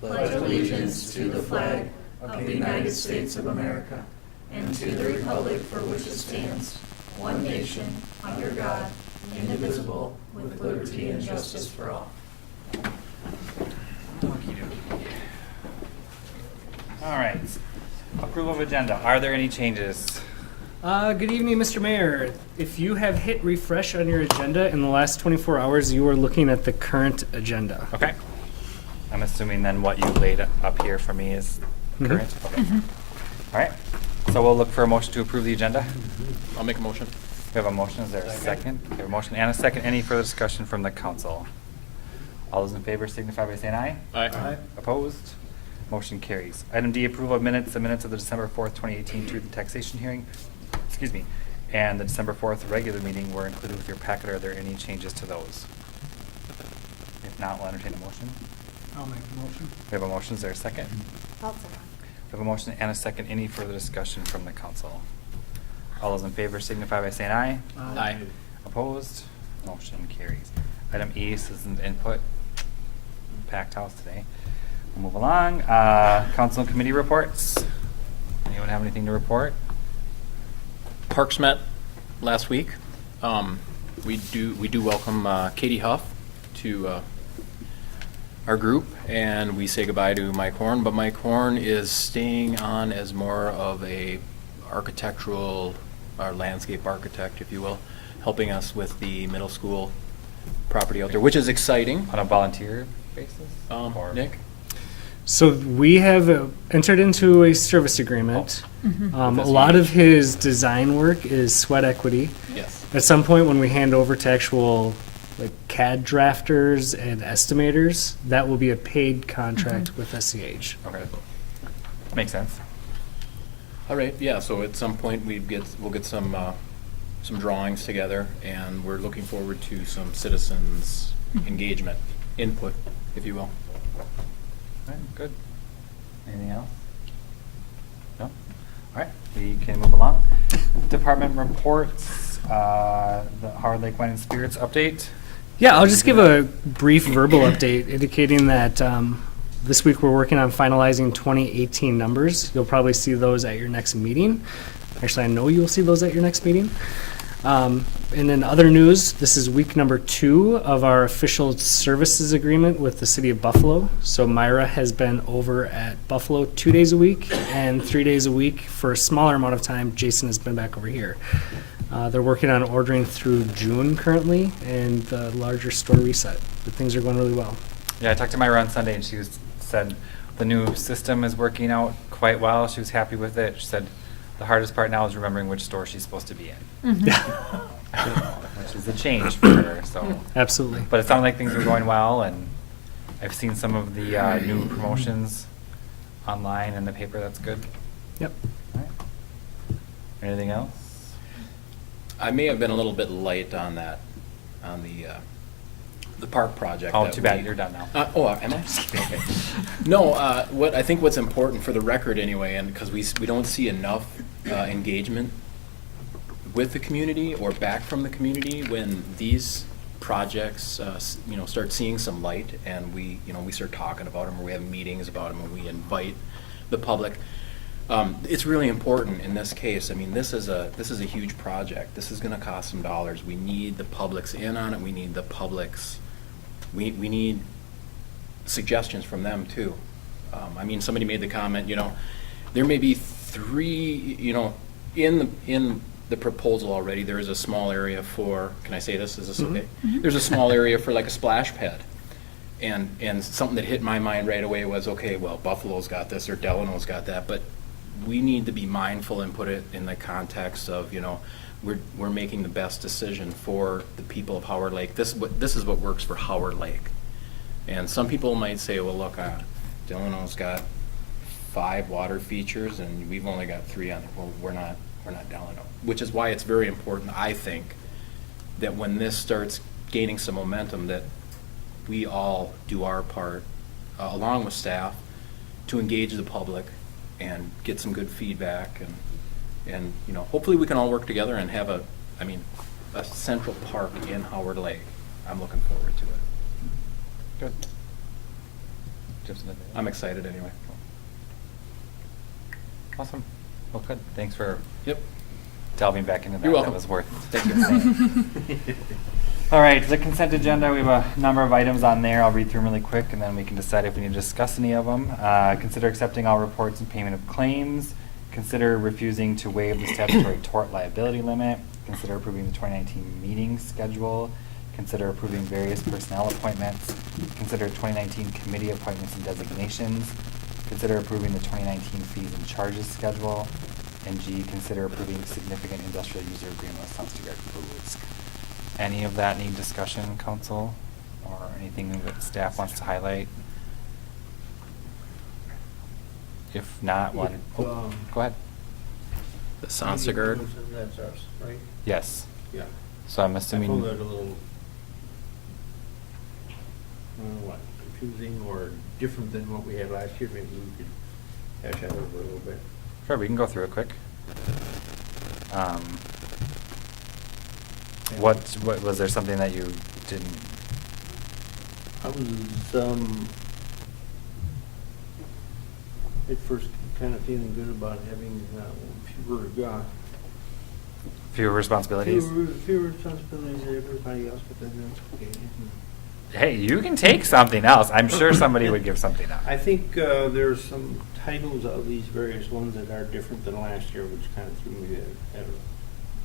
pledge allegiance to the flag of the United States of America and to the republic for which it stands, one nation, under God, indivisible, with liberty and justice for all. All right. Approval of agenda. Are there any changes? Good evening, Mr. Mayor. If you have hit refresh on your agenda in the last 24 hours, you are looking at the current agenda. Okay. I'm assuming then what you laid up here for me is current? Okay. All right. So we'll look for a motion to approve the agenda. I'll make a motion. We have a motion. Is there a second? We have a motion and a second. Any further discussion from the council? All those in favor signify by saying aye. Aye. Opposed? Motion carries. Item D, approval of minutes, the minutes of the December 4th, 2018 truth and taxation hearing, excuse me, and the December 4th regular meeting were included with your packet. Are there any changes to those? If not, we'll entertain a motion. I'll make the motion. We have a motion. Is there a second? I'll second. We have a motion and a second. Any further discussion from the council? All those in favor signify by saying aye. Aye. Opposed? Motion carries. Item E, citizens input. Packed house today. We'll move along. Council and committee reports. Anyone have anything to report? Parks met last week. We do welcome Katie Huff to our group, and we say goodbye to Mike Horn. But Mike Horn is staying on as more of a architectural, or landscape architect, if you will, helping us with the middle school property out there, which is exciting. On a volunteer basis? Or- Nick? So we have entered into a service agreement. A lot of his design work is sweat equity. Yes. At some point, when we hand over to actual like CAD drafters and estimators, that will be a paid contract with SCH. Okay. Makes sense. All right, yeah, so at some point we'll get some drawings together, and we're looking forward to some citizens' engagement, input, if you will. All right, good. Anything else? No? All right, we can move along. Department reports, the Howard Lake Wine and Spirits update. Yeah, I'll just give a brief verbal update indicating that this week we're working on finalizing 2018 numbers. You'll probably see those at your next meeting. Actually, I know you'll see those at your next meeting. And in other news, this is week number 2 of our official services agreement with the city of Buffalo. So Myra has been over at Buffalo 2 days a week, and 3 days a week for a smaller amount of time. Jason has been back over here. They're working on ordering through June currently, and the larger store reset. But things are going really well. Yeah, I talked to Myra on Sunday, and she said the new system is working out quite well. She was happy with it. She said the hardest part now is remembering which store she's supposed to be in. Which is a change for her. So, Absolutely. but it sounded like things were going well, and I've seen some of the new promotions online in the paper. That's good. Yep. All right. Anything else? I may have been a little bit light on that, on the park project. Oh, that too bad. we- You're done now. Am I? Okay. No, I think what's important for the record anyway, and because we don't see enough engagement with the community or back from the community when these projects, start seeing some light, and we start talking about them, or we have meetings about them, and we invite the public. It's really important in this case. I mean, this is a huge project. This is going to cost some dollars. We need the public's in on it. We need the public's. We need suggestions from them too. I mean, somebody made the comment. There may be 3. In the proposal already, there is a small area for. Can I say this? Is this okay? There's a small area for like a splash pad. And something that hit my mind right away was, okay, well, Buffalo's got this or Delano's got that, but we need to be mindful and put it in the context of, we're making the best decision for the people of Howard Lake. This is what works for Howard Lake. And some people might say, well, look, Delano's got 5 water features and we've only got 3 on it. Well, we're not Delano, which is why it's very important, I think, that when this starts gaining some momentum, that we all do our part, along with staff, to engage the public and get some good feedback, and hopefully we can all work together and have a central park in Howard Lake. I'm looking forward to it. Good. I'm excited anyway. Awesome. Well, good. Thanks for Yep. delving back into that. You're welcome. That was worth Thank you. saying. All right, the consent agenda, we have a number of items on there. I'll read through them really quick, and then we can decide if we need to discuss any of them. Consider accepting all reports and payment of claims. Consider refusing to waive the statutory tort liability limit. Consider approving the 2019 meeting schedule. Consider approving various personnel appointments. Consider 2019 committee appointments and designations. Consider approving the 2019 fees and charges schedule. And G, consider approving significant industrial user agreement with Sunstegaard Foods. Any of that need discussion, council, or anything that staff wants to highlight? If not, one, oh, go ahead. The Sonstagard. That's us, right? Yes. Yeah. So I'm I assuming. found that a little, confusing or different than what we had last year. Maybe we could hash that over a little bit. Sure, we can go through it quick. What was there something that you didn't? I was, at first kind of feeling good about having Fewer responsibilities? fewer responsibilities than everybody else, but then that's okay. Hey, you can take something else. I'm sure somebody would give something up. I think there's some titles of these various ones that are different than last year, which kind of threw me at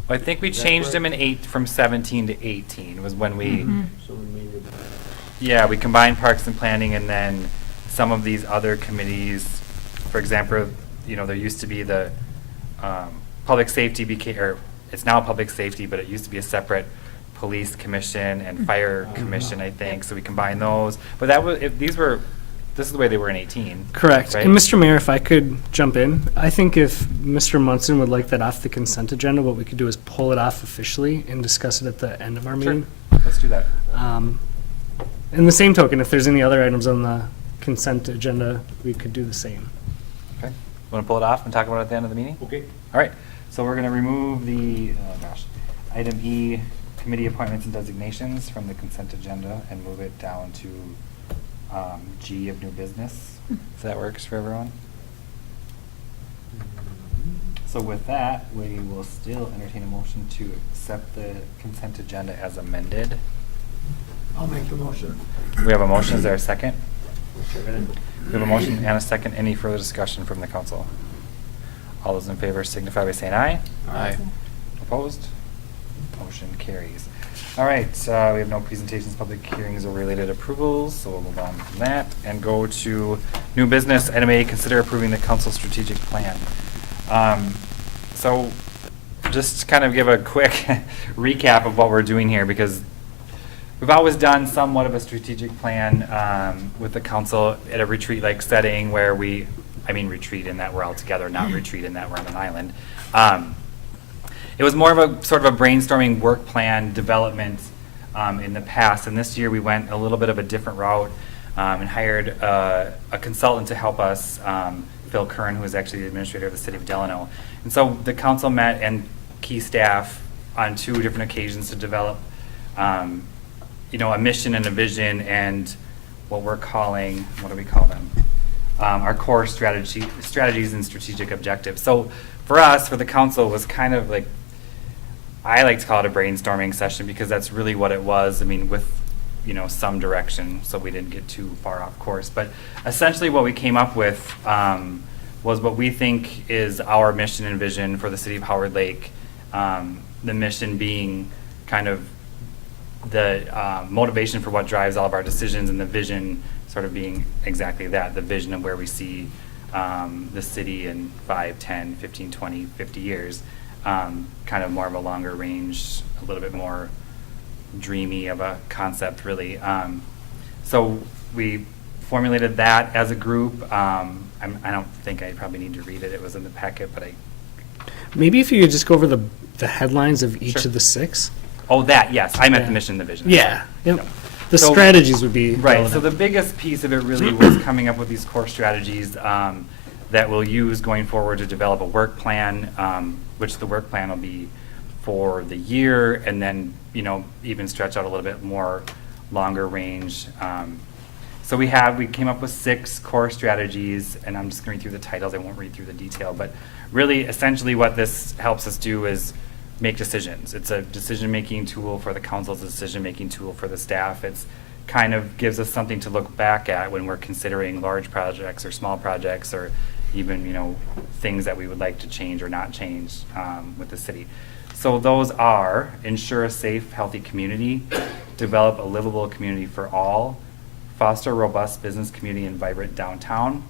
I think we Is that changed them in correct? from 17 to 18 was when we, so we made it. yeah, we combined Parks and Planning, and then some of these other committees, for example, you know, there used to be the Public Safety or it's now Public Safety, but it used to be a separate Police Commission and Fire Commission, I think, so we combined those. But that was, this is the way they were in 18. Correct. right? And Mr. Mayor, if I could jump in, I think if Mr. Munson would like that off the consent agenda, what we could do is pull it off officially and discuss it at the end of our Sure. meeting. Let's do that. In the same token, if there's any other items on the consent agenda, we could do the same. Okay. Want to pull it off and talk about it at the end of the meeting? Okay. All right, so we're going to remove the, item E, committee appointments and designations from the consent agenda and move it down to G of new business, if that works for everyone. So with that, we will still entertain a motion to accept the consent agenda as amended. I'll make the motion. We have a motion, is there a second? We have a motion and a second. Any further discussion from the council? All those in favor signify by saying aye. Aye. Opposed? Motion carries. All right, we have no presentations, public hearings, or related approvals, so we'll move on from that and go to new business. Item A, consider approving the council strategic plan. So just to kind of give a quick recap of what we're doing here, because we've always done somewhat of a strategic plan with the council at a retreat-like setting where retreat in that we're all together, not retreat in that we're on an island. It was more of a sort of a brainstorming work plan development in the past, and this year we went a little bit of a different route and hired a consultant to help us, Phil Kern, who is actually the administrator of the city of Delano. And so the council met and key staff on 2 different occasions to develop a mission and a vision and what we're calling, what do we call them? Our core strategies and strategic objectives. So for us, for the council, was kind of like, I like to call it a brainstorming session because that's really what it was. I mean, with some direction, so we didn't get too far off course. But essentially, what we came up with was what we think is our mission and vision for the city of Howard Lake. The mission being kind of the motivation for what drives all of our decisions, and the vision sort of being exactly that, the vision of where we see the city in 5, 10, 15, 20, 50 years. Kind of more of a longer range, a little bit more dreamy of a concept, really. So we formulated that as a group. I don't think I probably need to read it. It was in the packet, but Maybe if you could just go over the headlines of each Sure. of the 6. Oh, that, yes. I meant Yeah. the mission, the vision. Yeah. Yep. Yep. The So- strategies would be Right, so relevant. the biggest piece of it really was coming up with these core strategies that we'll use going forward to develop a work plan, which the work plan will be for the year, and then, even stretch out a little bit more longer range. So we came up with 6 core strategies, and I'm just going to read through the titles. I won't read through the detail, but really, essentially, what this helps us do is make decisions. It's a decision-making tool for the council, it's a decision-making tool for the staff. It's kind of gives us something to look back at when we're considering large projects or small projects, or even, you know, things that we would like to change or not change with the city. So those are: ensure a safe, healthy community, develop a livable community for all, foster a robust business community and vibrant downtown,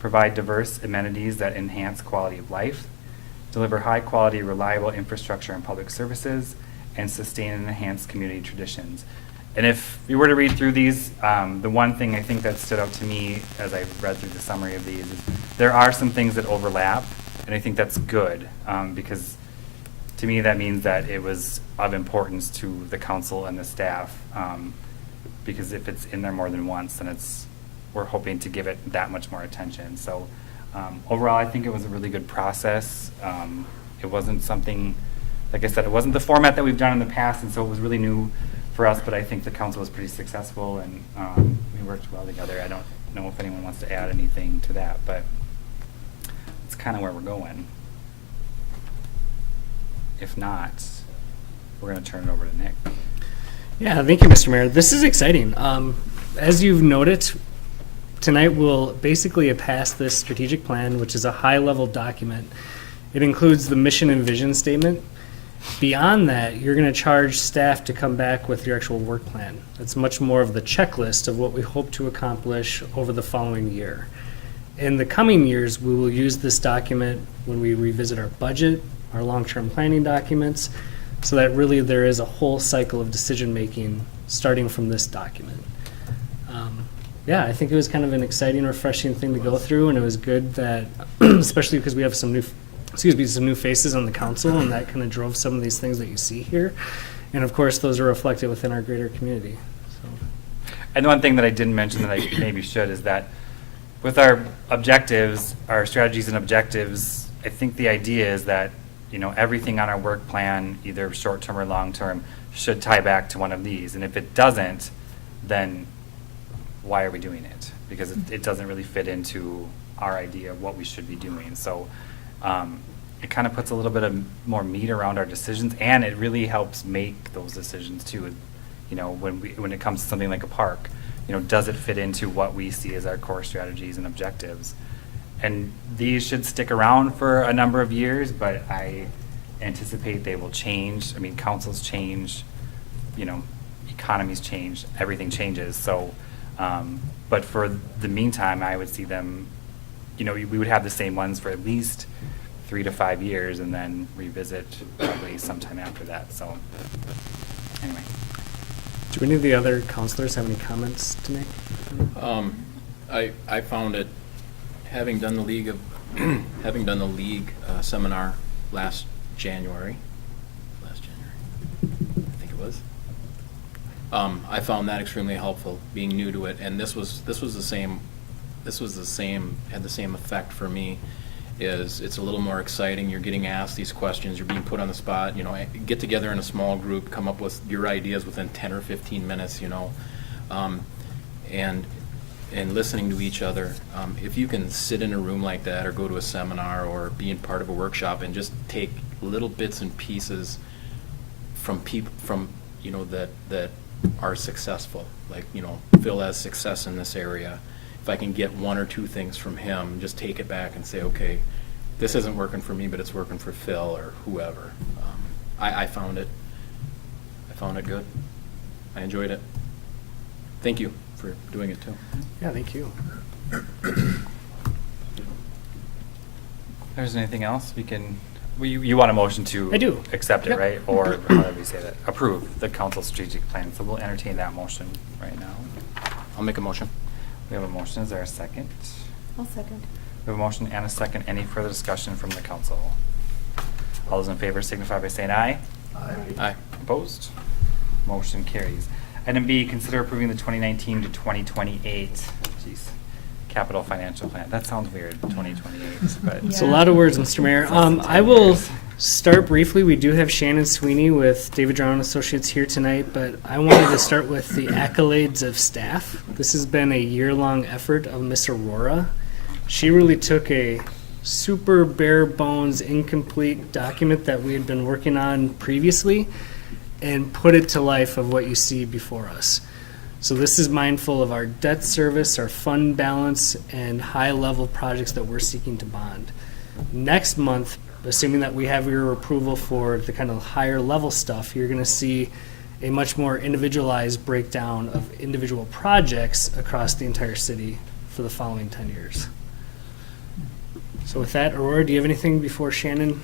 provide diverse amenities that enhance quality of life, deliver high-quality, reliable infrastructure and public services, and sustain and enhance community traditions. And if you were to read through these, the one thing I think that stood out to me as I read through the summary of these is there are some things that overlap, and I think that's good, because to me that means that it was of importance to the council and the staff, because if it's in there more than once, then we're hoping to give it that much more attention. So overall, I think it was a really good process. It wasn't something, like I said, it wasn't the format that we've done in the past, and so it was really new for us, but I think the council was pretty successful, and we worked well together. I don't know if anyone wants to add anything to that, but it's kind of where we're going. If not, we're going to turn it over to Nick. Yeah, thank you, Mr. Mayor. This is exciting. As you've noted, tonight we'll basically pass this strategic plan, which is a high-level document. It includes the mission and vision statement. Beyond that, you're going to charge staff to come back with your actual work plan. It's much more of the checklist of what we hope to accomplish over the following year. In the coming years, we will use this document when we revisit our budget, our long-term planning documents, so that really there is a whole cycle of decision-making starting from this document. Yeah, I think it was kind of an exciting, refreshing thing to go through, and it was good that, especially because we have some new faces on the council, and that kind of drove some of these things that you see here. And of course, those are reflected within our greater community. So. And one thing that I didn't mention that I maybe should is that with our objectives, our strategies and objectives, I think the idea is that, you know, everything on our work plan, either short-term or long-term, should tie back to one of these. And if it doesn't, then why are we doing it? Because it doesn't really fit into our idea of what we should be doing. So it kind of puts a little bit of more meat around our decisions, and it really helps make those decisions too. You know, when it comes to something like a park, you know, does it fit into what we see as our core strategies and objectives? And these should stick around for a number of years, but I anticipate they will change. I mean, councils change, you know, economies change, everything changes. So, but for the meantime, I would see them, you know, we would have the same ones for at least 3 to 5 years, and then revisit probably sometime after that. So, anyway. Do any of the other counselors have any comments to make? I found it, having done the league seminar last January, I think it was. I found that extremely helpful, being new to it, and this was the same. Had the same effect for me. It's a little more exciting. You're getting asked these questions. You're being put on the spot. You know, get together in a small group, come up with your ideas within 10 or 15 minutes. You know, and listening to each other. If you can sit in a room like that, or go to a seminar, or be in part of a workshop, and just take little bits and pieces from people you know that are successful. Like, you know, Phil has success in this area. If I can get 1 or 2 things from him, just take it back and say, okay, this isn't working for me, but it's working for Phil or whoever. I found it good. I enjoyed it. Thank you for doing it too. Yeah, thank you. If there's anything else, we can, you want a motion to I do. accept it, Yep. right? Or however you say that, approve the council strategic plan. So we'll entertain that motion right now. I'll make a motion. We have a motion. Is there a second? I'll second. We have a motion and a second. Any further discussion from the council? All those in favor signify by saying aye. Aye. Opposed? Motion carries. Item B, consider approving the 2019 to 2028 capital financial plan. That sounds weird, 2028, but. It's a lot of words, Mr. Mayor. I will start briefly. We do have Shannon Sweeney with David Drown Associates here tonight, but I wanted to start with the accolades of staff. This has been a year-long effort of Miss Aurora. She really took a super bare bones, incomplete document that we had been working on previously and put it to life of what you see before us. So this is mindful of our debt service, our fund balance, and high-level projects that we're seeking to bond. Next month, assuming that we have your approval for the kind of higher level stuff, you're going to see a much more individualized breakdown of individual projects across the entire city for the following 10 years. So with that, Aurora, do you have anything before Shannon?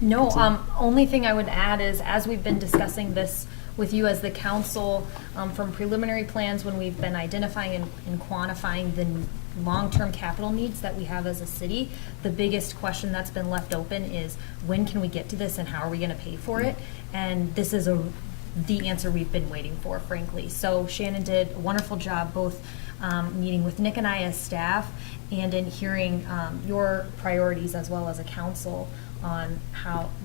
No, only thing I would add is, as we've been discussing this with you as the council, from preliminary plans, when we've been identifying and quantifying the long-term capital needs that we have as a city, the biggest question that's been left open is, when can we get to this and how are we gonna pay for it? And this is the answer we've been waiting for, frankly. So Shannon did a wonderful job, both meeting with Nick and I as staff and in hearing your priorities as well as a council on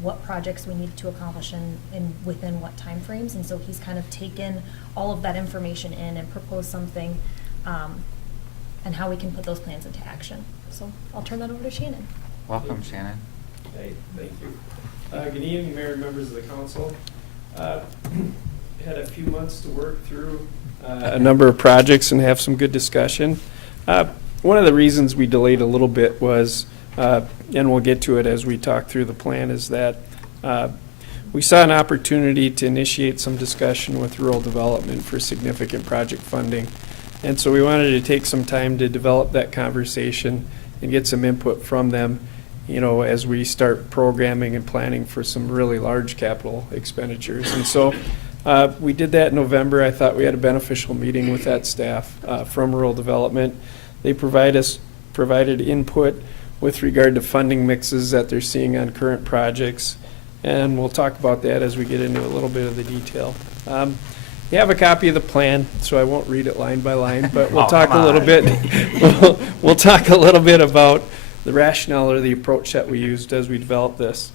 what projects we need to accomplish and within what timeframes. And so he's kind of taken all of that information in and proposed something and how we can put those plans into action. So I'll turn that over to Shannon. Welcome, Shannon. Hey, thank you. Good evening, Mayor and members of the council. Had a few months to work through a number of projects and have some good discussion. One of the reasons we delayed a little bit was, and we'll get to it as we talk through the plan, is that we saw an opportunity to initiate some discussion with rural development for significant project funding. And so we wanted to take some time to develop that conversation and get some input from them, you know, as we start programming and planning for some really large capital expenditures. And so we did that in November. I thought we had a beneficial meeting with that staff from rural development. They provided input with regard to funding mixes that they're seeing on current projects. And we'll talk about that as we get into a little bit of the detail. You have a copy of the plan, so I won't read it line by line, but we'll talk a little bit. We'll talk a little bit about the rationale or the approach that we used as we developed this.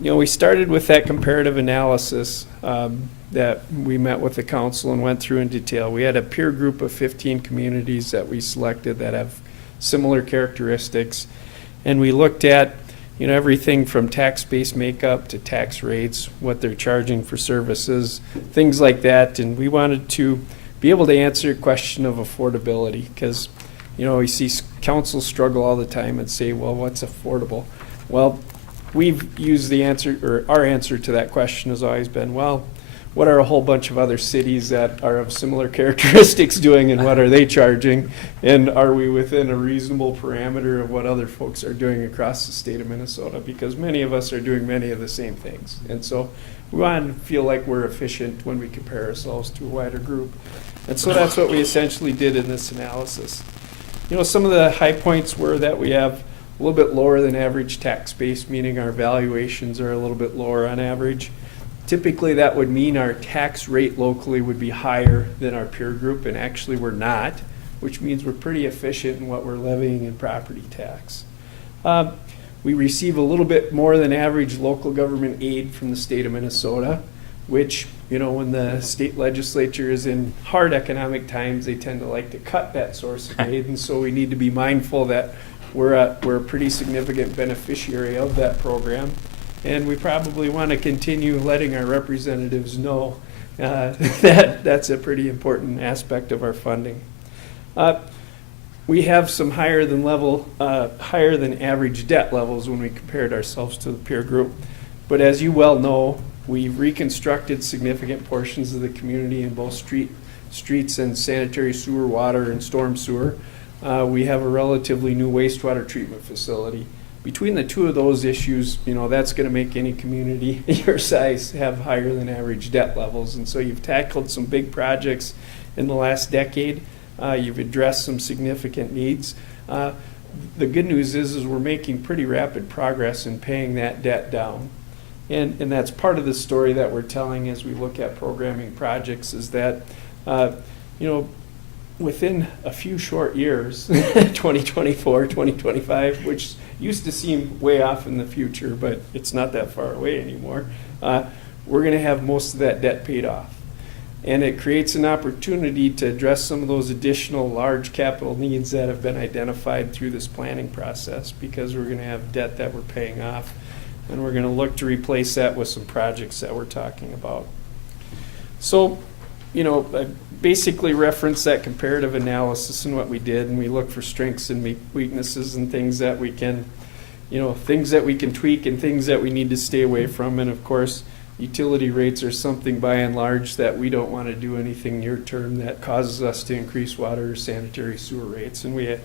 You know, we started with that comparative analysis that we met with the council and went through in detail. We had a peer group of 15 communities that we selected that have similar characteristics, and we looked at, you know, everything from tax base makeup to tax rates, what they're charging for services, things like that. And we wanted to be able to answer a question of affordability, because, you know, we see councils struggle all the time and say, well, what's affordable? Well, we've used the answer, or our answer to that question has always been, well, what are a whole bunch of other cities that are of similar characteristics doing, and what are they charging? And are we within a reasonable parameter of what other folks are doing across the state of Minnesota? Because many of us are doing many of the same things. And so we want to feel like we're efficient when we compare ourselves to a wider group. And so that's what we essentially did in this analysis. You know, some of the high points were that we have a little bit lower than average tax base, meaning our valuations are a little bit lower on average. Typically, that would mean our tax rate locally would be higher than our peer group, and actually we're not, which means we're pretty efficient in what we're levying in property tax. We receive a little bit more than average local government aid from the state of Minnesota, which, you know, when the state legislature is in hard economic times, they tend to like to cut that source of aid, and so we need to be mindful that we're a pretty significant beneficiary of that program. And we probably want to continue letting our representatives know that that's a pretty important aspect of our funding. We have some higher than average debt levels when we compared ourselves to the peer group. But as you well know, we've reconstructed significant portions of the community in both streets and sanitary sewer, water, and storm sewer. We have a relatively new wastewater treatment facility. Between the two of those issues, you know, that's going to make any community your size have higher than average debt levels. And so you've tackled some big projects in the last decade. You've addressed some significant needs. The good news is we're making pretty rapid progress in paying that debt down. And that's part of the story that we're telling as we look at programming projects, is that, you know, within a few short years, 2024, 2025, which used to seem way off in the future, but it's not that far away anymore, we're going to have most of that debt paid off. And it creates an opportunity to address some of those additional large capital needs that have been identified through this planning process, because we're going to have debt that we're paying off, and we're going to look to replace that with some projects that we're talking about. So, I basically reference that comparative analysis and what we did, and we look for strengths and weaknesses and things that we can, things that we can tweak and things that we need to stay away from. And of course, utility rates are something by and large that we don't want to do anything near term that causes us to increase water or sanitary sewer rates. And we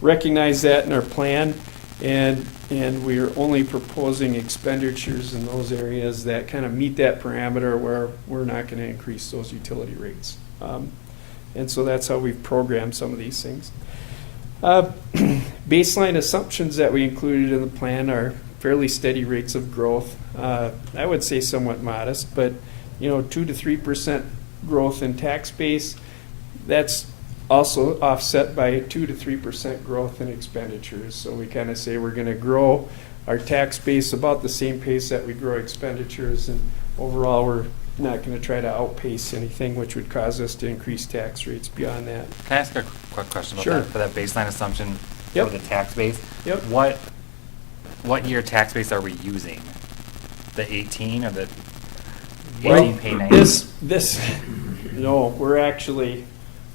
recognize that in our plan, and we are only proposing expenditures in those areas that kind of meet that parameter where we're not going to increase those utility rates. And so that's how we've programmed some of these things. Baseline assumptions that we included in the plan are fairly steady rates of growth. I would say somewhat modest, but 2 to 3% growth in tax base. That's also offset by 2 to 3% growth in expenditures. So we kind of say we're going to grow our tax base about the same pace that we grow expenditures, and overall we're not going to try to outpace anything which would cause us to increase tax rates beyond that. Can I ask a quick question about Sure. that, for that baseline assumption Yep. for the tax base? Yep. What year tax base are we using? The 18 or the Well, 18 pay 90?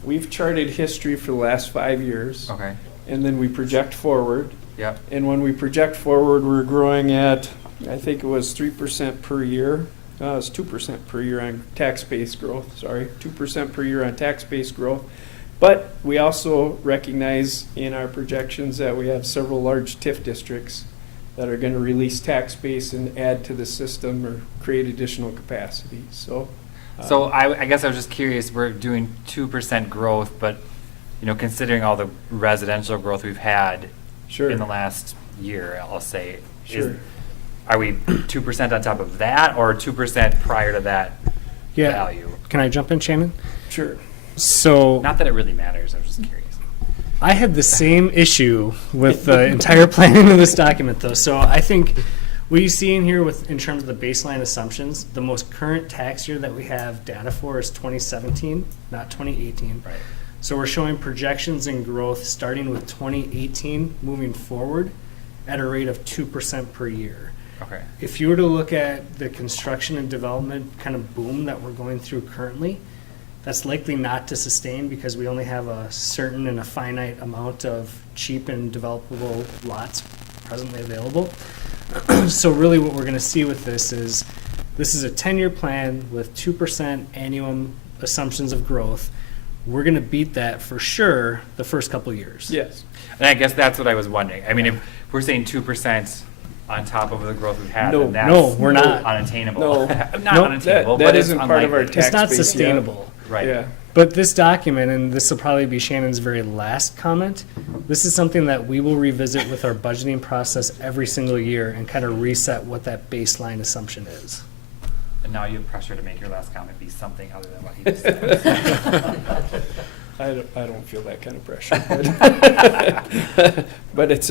We've charted history for the last 5 years, Okay. and then we project forward. Yep. And when we project forward, we're growing at, I think it was 3% per year. It's 2% per year on tax base growth, 2% per year on tax base growth. But we also recognize in our projections that we have several large TIF districts that are going to release tax base and add to the system or create additional capacity. So I guess I was just curious, we're doing 2% growth, but, considering all the residential growth we've had sure. in the last year, I'll say, Sure. are we 2% on top of that, or 2% prior to that Yeah. value? Can I jump in, Shannon? Sure. So Not that it really matters, I was just curious. I had the same issue with the entire planning of this document, though. So I think what you see in here in terms of the baseline assumptions, the most current tax year that we have data for is 2017, not 2018. Right. So we're showing projections and growth starting with 2018 moving forward at a rate of 2% per year. Okay. If you were to look at the construction and development kind of boom that we're going through currently, that's likely not to sustain, because we only have a certain and a finite amount of cheap and developable lots presently available. So really what we're going to see with this is a 10-year plan with 2% annual assumptions of growth. We're going to beat that for sure the first couple years. Yes. And I guess that's what I was wondering. I mean, if we're saying 2% on top of the growth we've had, No. then that's No, we're not. unattainable. No. Not Nope. unattainable, That but it's isn't part of our unlikely. tax It's not base yet. sustainable. Right. Yeah. But this document, and this will probably be Shannon's very last comment, this is something that we will revisit with our budgeting process every single year and kind of reset what that baseline assumption is. And now you have pressure to make your last comment be something other than what he just said. I don't feel that kind of pressure, but it's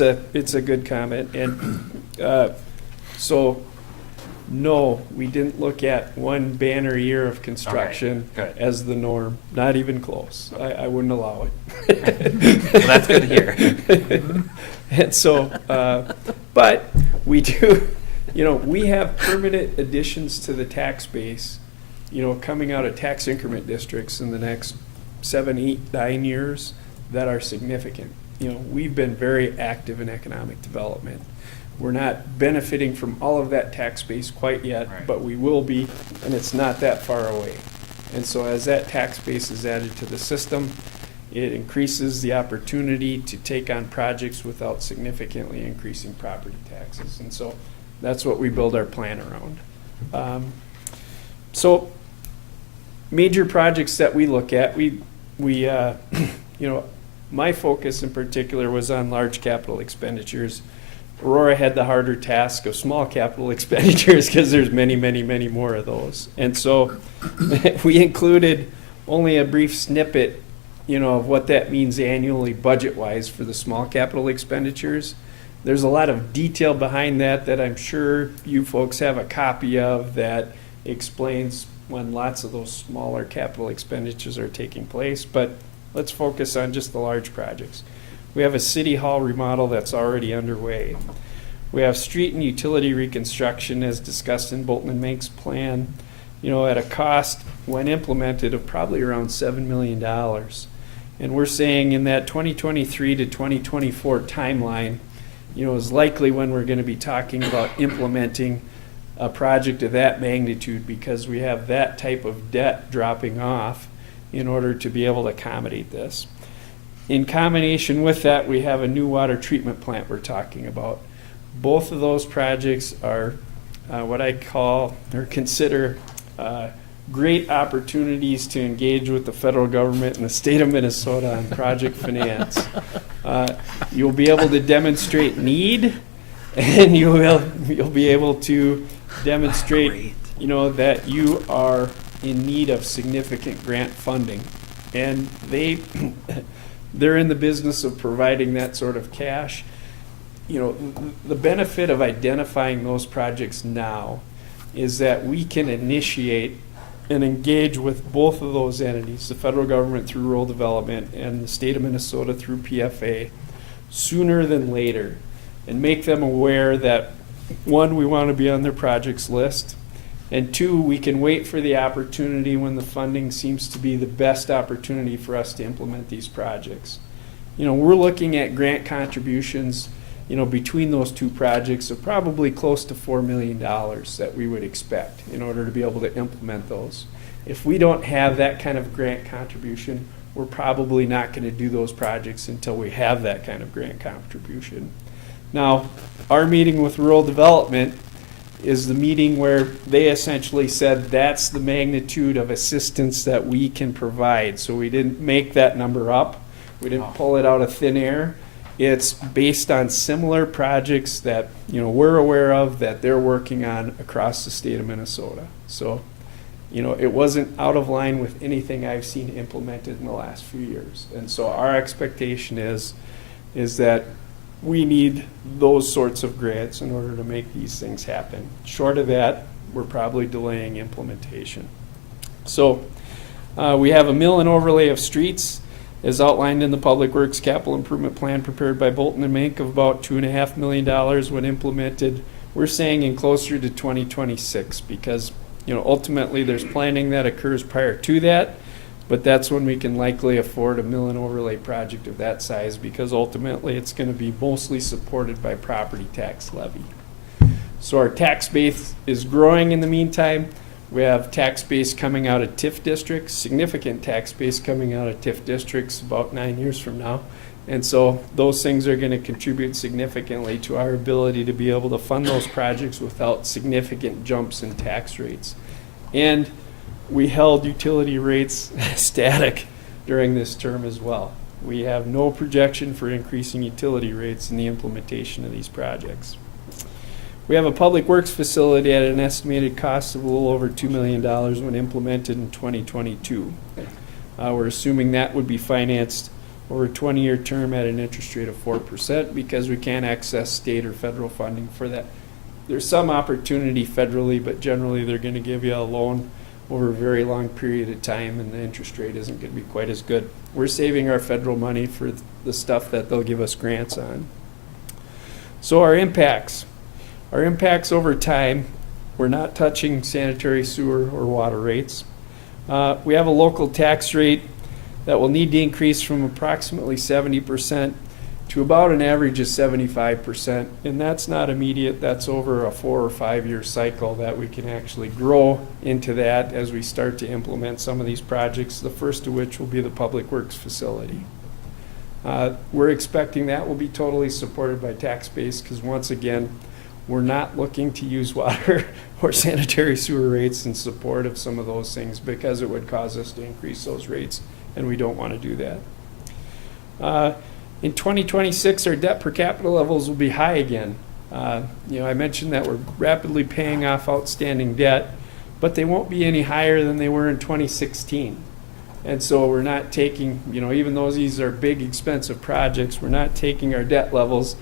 a good comment. And so, no, we didn't look at one banner year of construction good. as the norm. Not even close. I wouldn't allow it. Well, that's good to hear. And so, but we do, we have permanent additions to the tax base, coming out of tax increment districts in the next 7, 8, 9 years that are significant. We've been very active in economic development. We're not benefiting from all of that tax base quite yet, Right. but we will be, and it's not that far away. And so as that tax base is added to the system, it increases the opportunity to take on projects without significantly increasing property taxes. And so that's what we build our plan around. So major projects that we look at, my focus in particular was on large capital expenditures. Aurora had the harder task of small capital expenditures because there's many, many, many more of those. And so we included only a brief snippet of what that means annually budget-wise for the small capital expenditures. There's a lot of detail behind that I'm sure you folks have a copy of that explains when lots of those smaller capital expenditures are taking place. But let's focus on just the large projects. We have a city hall remodel that's already underway. We have street and utility reconstruction as discussed in Bolton and Mank's plan, at a cost when implemented of probably around $7 million. And we're saying in that 2023 to 2024 timeline, is likely when we're going to be talking about implementing a project of that magnitude, because we have that type of debt dropping off in order to be able to accommodate this. In combination with that, we have a new water treatment plant we're talking about. Both of those projects are what I call or consider great opportunities to engage with the federal government and the state of Minnesota on project finance. You'll be able to demonstrate need, and you'll be able to demonstrate, that you are in need of significant grant funding, and they're in the business of providing that sort of cash. The benefit of identifying those projects now is that we can initiate and engage with both of those entities, the federal government through rural development and the state of Minnesota through PFA, sooner than later, and make them aware that, one, we want to be on their projects list, and two, we can wait for the opportunity when the funding seems to be the best opportunity for us to implement these projects. We're looking at grant contributions, between those two projects of probably close to $4 million that we would expect in order to be able to implement those. If we don't have that kind of grant contribution, we're probably not going to do those projects until we have that kind of grant contribution. Now, our meeting with rural development is the meeting where they essentially said that's the magnitude of assistance that we can provide. So we didn't make that number up. We didn't pull it out of thin air. It's based on similar projects that we're aware of that they're working on across the state of Minnesota. So, it wasn't out of line with anything I've seen implemented in the last few years. And so our expectation is that we need those sorts of grants in order to make these things happen. Short of that, we're probably delaying implementation. So we have a mill and overlay of streets as outlined in the Public Works Capital Improvement Plan prepared by Bolton and Mank of about $2.5 million when implemented. We're saying in closer to 2026 because ultimately there's planning that occurs prior to that, but that's when we can likely afford a mill and overlay project of that size because ultimately it's going to be mostly supported by property tax levy. So our tax base is growing in the meantime. We have tax base coming out of TIF districts, significant tax base coming out of TIF districts about 9 years from now. And so those things are going to contribute significantly to our ability to be able to fund those projects without significant jumps in tax rates. And we held utility rates static during this term as well. We have no projection for increasing utility rates in the implementation of these projects. We have a public works facility at an estimated cost of a little over $2 million when implemented in 2022. We're assuming that would be financed over a 20-year term at an interest rate of 4% because we can't access state or federal funding for that. There's some opportunity federally, but generally they're going to give you a loan over a very long period of time and the interest rate isn't going to be quite as good. We're saving our federal money for the stuff that they'll give us grants on. So our impacts over time, we're not touching sanitary sewer or water rates. We have a local tax rate that will need to increase from approximately 70% to about an average of 75%. And that's not immediate, that's over a 4 or 5 year cycle that we can actually grow into that as we start to implement some of these projects, the first of which will be the Public Works facility. We're expecting that will be totally supported by tax base because once again, we're not looking to use water or sanitary sewer rates in support of some of those things because it would cause us to increase those rates, and we don't want to do that. In 2026, our debt per capita levels will be high again. I mentioned that we're rapidly paying off outstanding debt, but they won't be any higher than they were in 2016. And so we're not taking, even though these are big, expensive projects, we're not taking our debt levels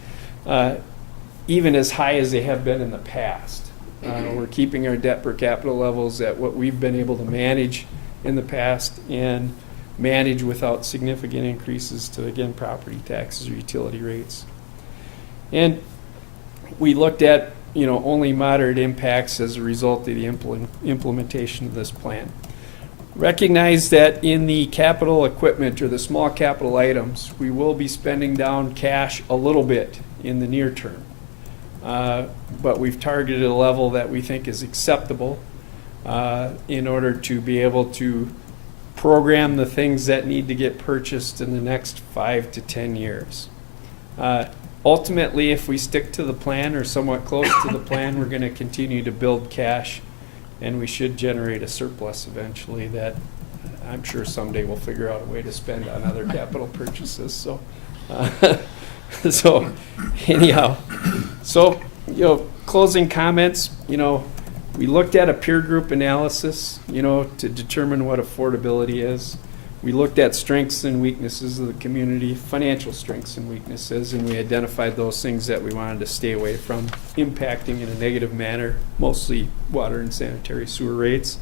even as high as they have been in the past. We're keeping our debt per capita levels at what we've been able to manage in the past and manage without significant increases to, again, property taxes or utility rates. And we looked at, only moderate impacts as a result of the implementation of this plan. Recognize that in the capital equipment or the small capital items, we will be spending down cash a little bit in the near term. But we've targeted a level that we think is acceptable in order to be able to program the things that need to get purchased in the next 5 to 10 years. Ultimately, if we stick to the plan or somewhat close to the plan, we're going to continue to build cash, and we should generate a surplus eventually that I'm sure someday we'll figure out a way to spend on other capital purchases. So, anyhow, closing comments, we looked at a peer group analysis, to determine what affordability is. We looked at strengths and weaknesses of the community, financial strengths and weaknesses, and we identified those things that we wanted to stay away from impacting in a negative manner, mostly water and sanitary sewer rates.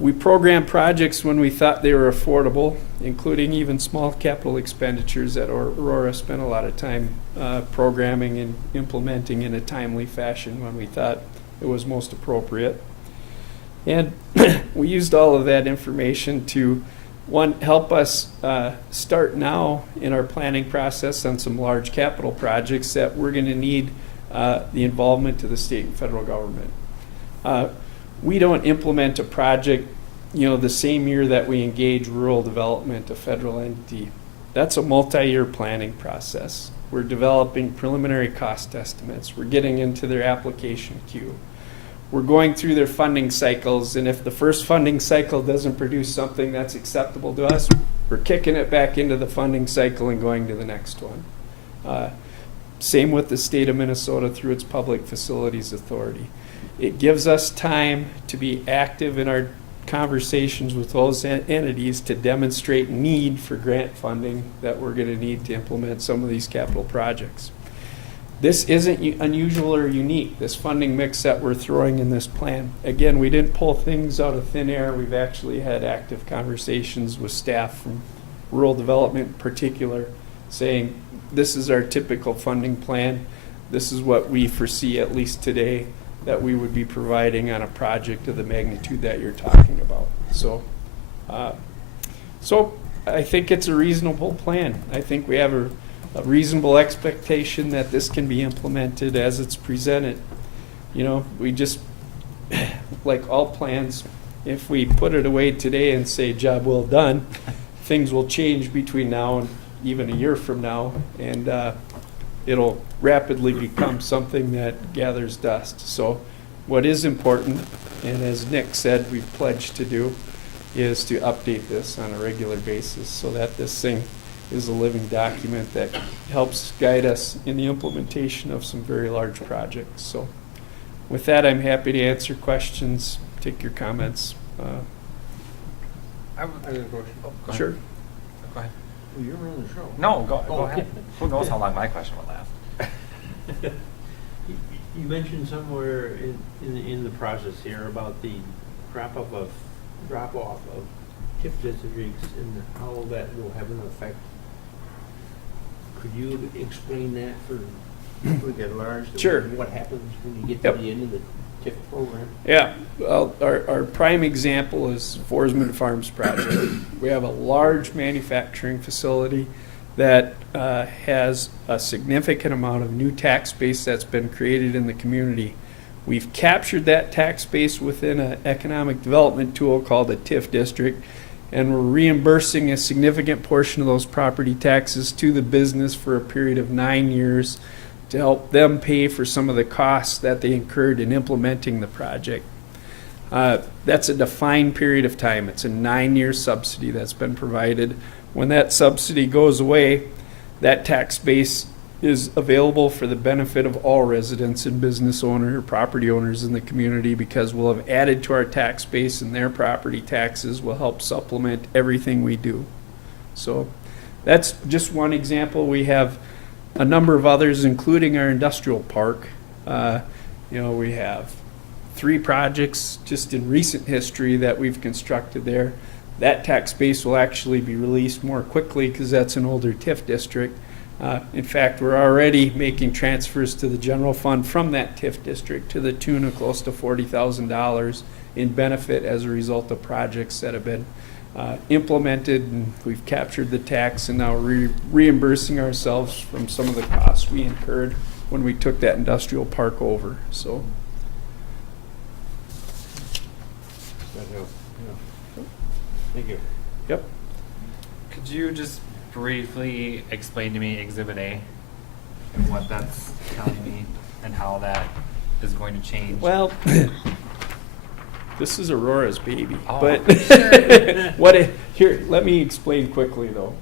We programmed projects when we thought they were affordable, including even small capital expenditures that Aurora spent a lot of time programming and implementing in a timely fashion when we thought it was most appropriate. And we used all of that information to, one, help us start now in our planning process on some large capital projects that we're going to need the involvement of the state and federal government. We don't implement a project, the same year that we engage rural development, a federal entity. That's a multi-year planning process. We're developing preliminary cost estimates. We're getting into their application queue. We're going through their funding cycles, and if the first funding cycle doesn't produce something that's acceptable to us, we're kicking it back into the funding cycle and going to the next one. Same with the state of Minnesota through its Public Facilities Authority. It gives us time to be active in our conversations with those entities to demonstrate need for grant funding that we're going to need to implement some of these capital projects. This isn't unusual or unique, this funding mix that we're throwing in this plan. Again, we didn't pull things out of thin air. We've actually had active conversations with staff from rural development in particular, saying this is our typical funding plan. This is what we foresee, at least today, that we would be providing on a project of the magnitude that you're talking about. So I think it's a reasonable plan. I think we have a reasonable expectation that this can be implemented as it's presented. We just, like all plans, if we put it away today and say job well done, things will change between now and even a year from now, and it'll rapidly become something that gathers dust. So what is important, and as Nick said, we've pledged to do, is to update this on a regular basis so that this thing is a living document that helps guide us in the implementation of some very large projects. So with that, I'm happy to answer questions, take your comments. I have a question. Sure. Go ahead. Well, you're on the show. No, go Oh, ahead. Who knows how long my question will last? You mentioned somewhere in the process here about the drop off of TIF districts and how that will have an effect. Could you explain that for people at large? Sure. What happens when you get Yep. to the end of the TIF program? Yeah, well, our prime example is Forsman Farms project. We have a large manufacturing facility that has a significant amount of new tax base that's been created in the community. We've captured that tax base within an economic development tool called a TIF district, and we're reimbursing a significant portion of those property taxes to the business for a period of 9 years to help them pay for some of the costs that they incurred in implementing the project. That's a defined period of time. It's a 9-year subsidy that's been provided. When that subsidy goes away, that tax base is available for the benefit of all residents and business owner, property owners in the community, because we'll have added to our tax base, and their property taxes will help supplement everything we do. So that's just one example. We have a number of others, including our industrial park. We have 3 projects just in recent history that we've constructed there. That tax base will actually be released more quickly because that's an older TIF district. In fact, we're already making transfers to the general fund from that TIF district to the tune of close to $40,000 in benefit as a result of projects that have been implemented, and we've captured the tax and now reimbursing ourselves from some of the costs we incurred when we took that industrial park over. So That helps, yeah. Thank you. yep. Could you just briefly explain to me Exhibit A and what that's telling me and how that is going to change? Well, this is Aurora's baby, Oh. but here, let me explain quickly though.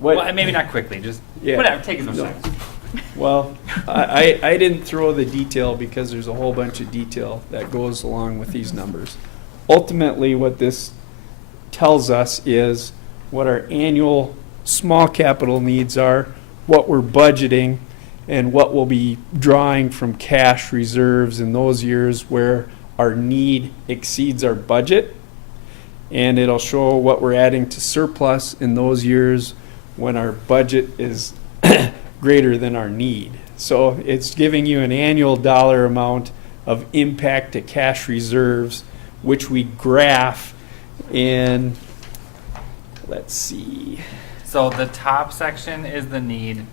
Well, maybe not quickly, just Yeah. whatever, take as much No. time. Well, I didn't throw the detail because there's a whole bunch of detail that goes along with these numbers. Ultimately, what this tells us is what our annual small capital needs are, what we're budgeting, and what we'll be drawing from cash reserves in those years where our need exceeds our budget. And it'll show what we're adding to surplus in those years when our budget is greater than our need. So it's giving you an annual dollar amount of impact to cash reserves, which we graph in, let's see. So the top section is the need,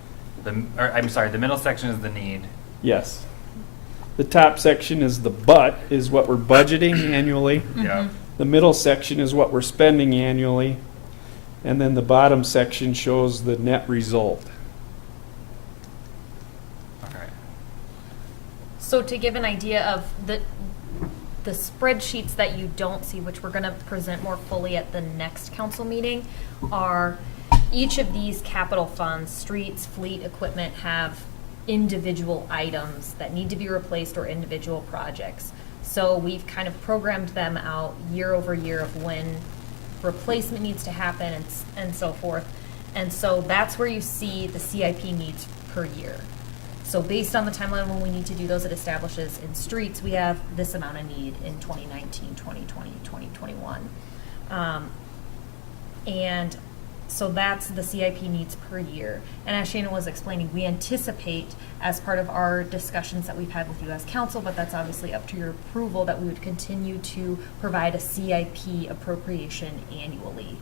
the middle section is the need. Yes. The top section is the is what we're budgeting annually. Yeah. The middle section is what we're spending annually. And then the bottom section shows the net result. Okay. So to give an idea of the spreadsheets that you don't see, which we're going to present more fully at the next council meeting, are each of these capital funds, streets, fleet, equipment, have individual items that need to be replaced or individual projects. So we've kind of programmed them out year over year of when replacement needs to happen and so forth. And so that's where you see the CIP needs per year. So based on the timeline when we need to do those, it establishes in streets, we have this amount of need in 2019, 2020, 2021. And so that's the CIP needs per year. And as Shannon was explaining, we anticipate, as part of our discussions that we've had with you as council, but that's obviously up to your approval, that we would continue to provide a CIP appropriation annually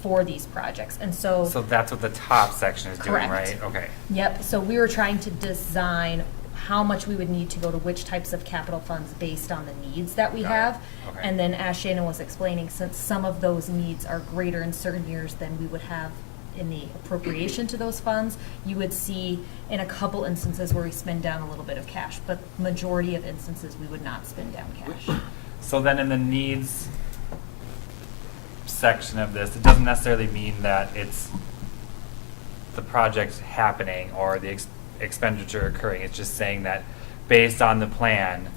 for these projects. And so that's what the top section is doing, Correct. right? Okay. Yep, so we were trying to design how much we would need to go to which types of capital funds based on the needs that we Got it. have. Okay. And then as Shannon was explaining, since some of those needs are greater in certain years than we would have in the appropriation to those funds, you would see in a couple instances where we spend down a little bit of cash, but majority of instances we would not spend down cash. So then in the needs section of this, it doesn't necessarily mean that it's the project happening or the expenditure occurring. It's just saying that based on the plan,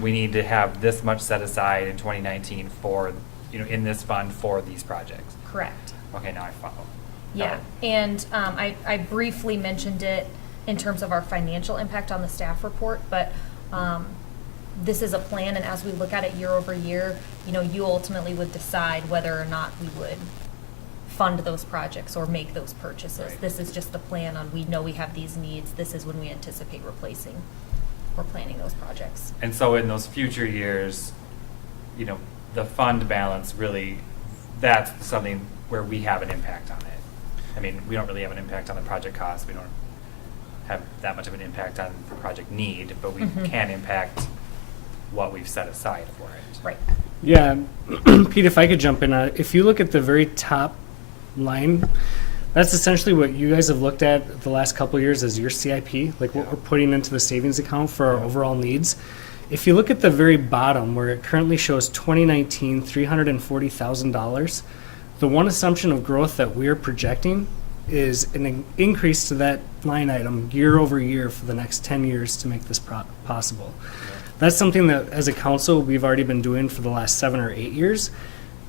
we need to have this much set aside in 2019 for, in this fund for these projects. Correct. Okay, now I follow. Yeah, and I briefly mentioned it in terms of our financial impact on the staff report, but this is a plan, and as we look at it year over year, you ultimately would decide whether or not we would fund those projects or make those purchases. Right. This is just the plan on, we know we have these needs, this is when we anticipate replacing or planning those projects. And so in those future years, the fund balance really, that's something where we have an impact on it. I mean, we don't really have an impact on the project cost. We don't have that much of an impact on the project need, but we can impact what we've set aside for it. Right. Yeah, Pete, if I could jump in, if you look at the very top line, that's essentially what you guys have looked at the last couple of years as your CIP, like what we're putting into the savings account for our overall needs. If you look at the very bottom where it currently shows 2019 $340,000, the one assumption of growth that we're projecting is an increase to that line item year over year for the next 10 years to make this possible. That's something that, as a council, we've already been doing for the last 7 or 8 years.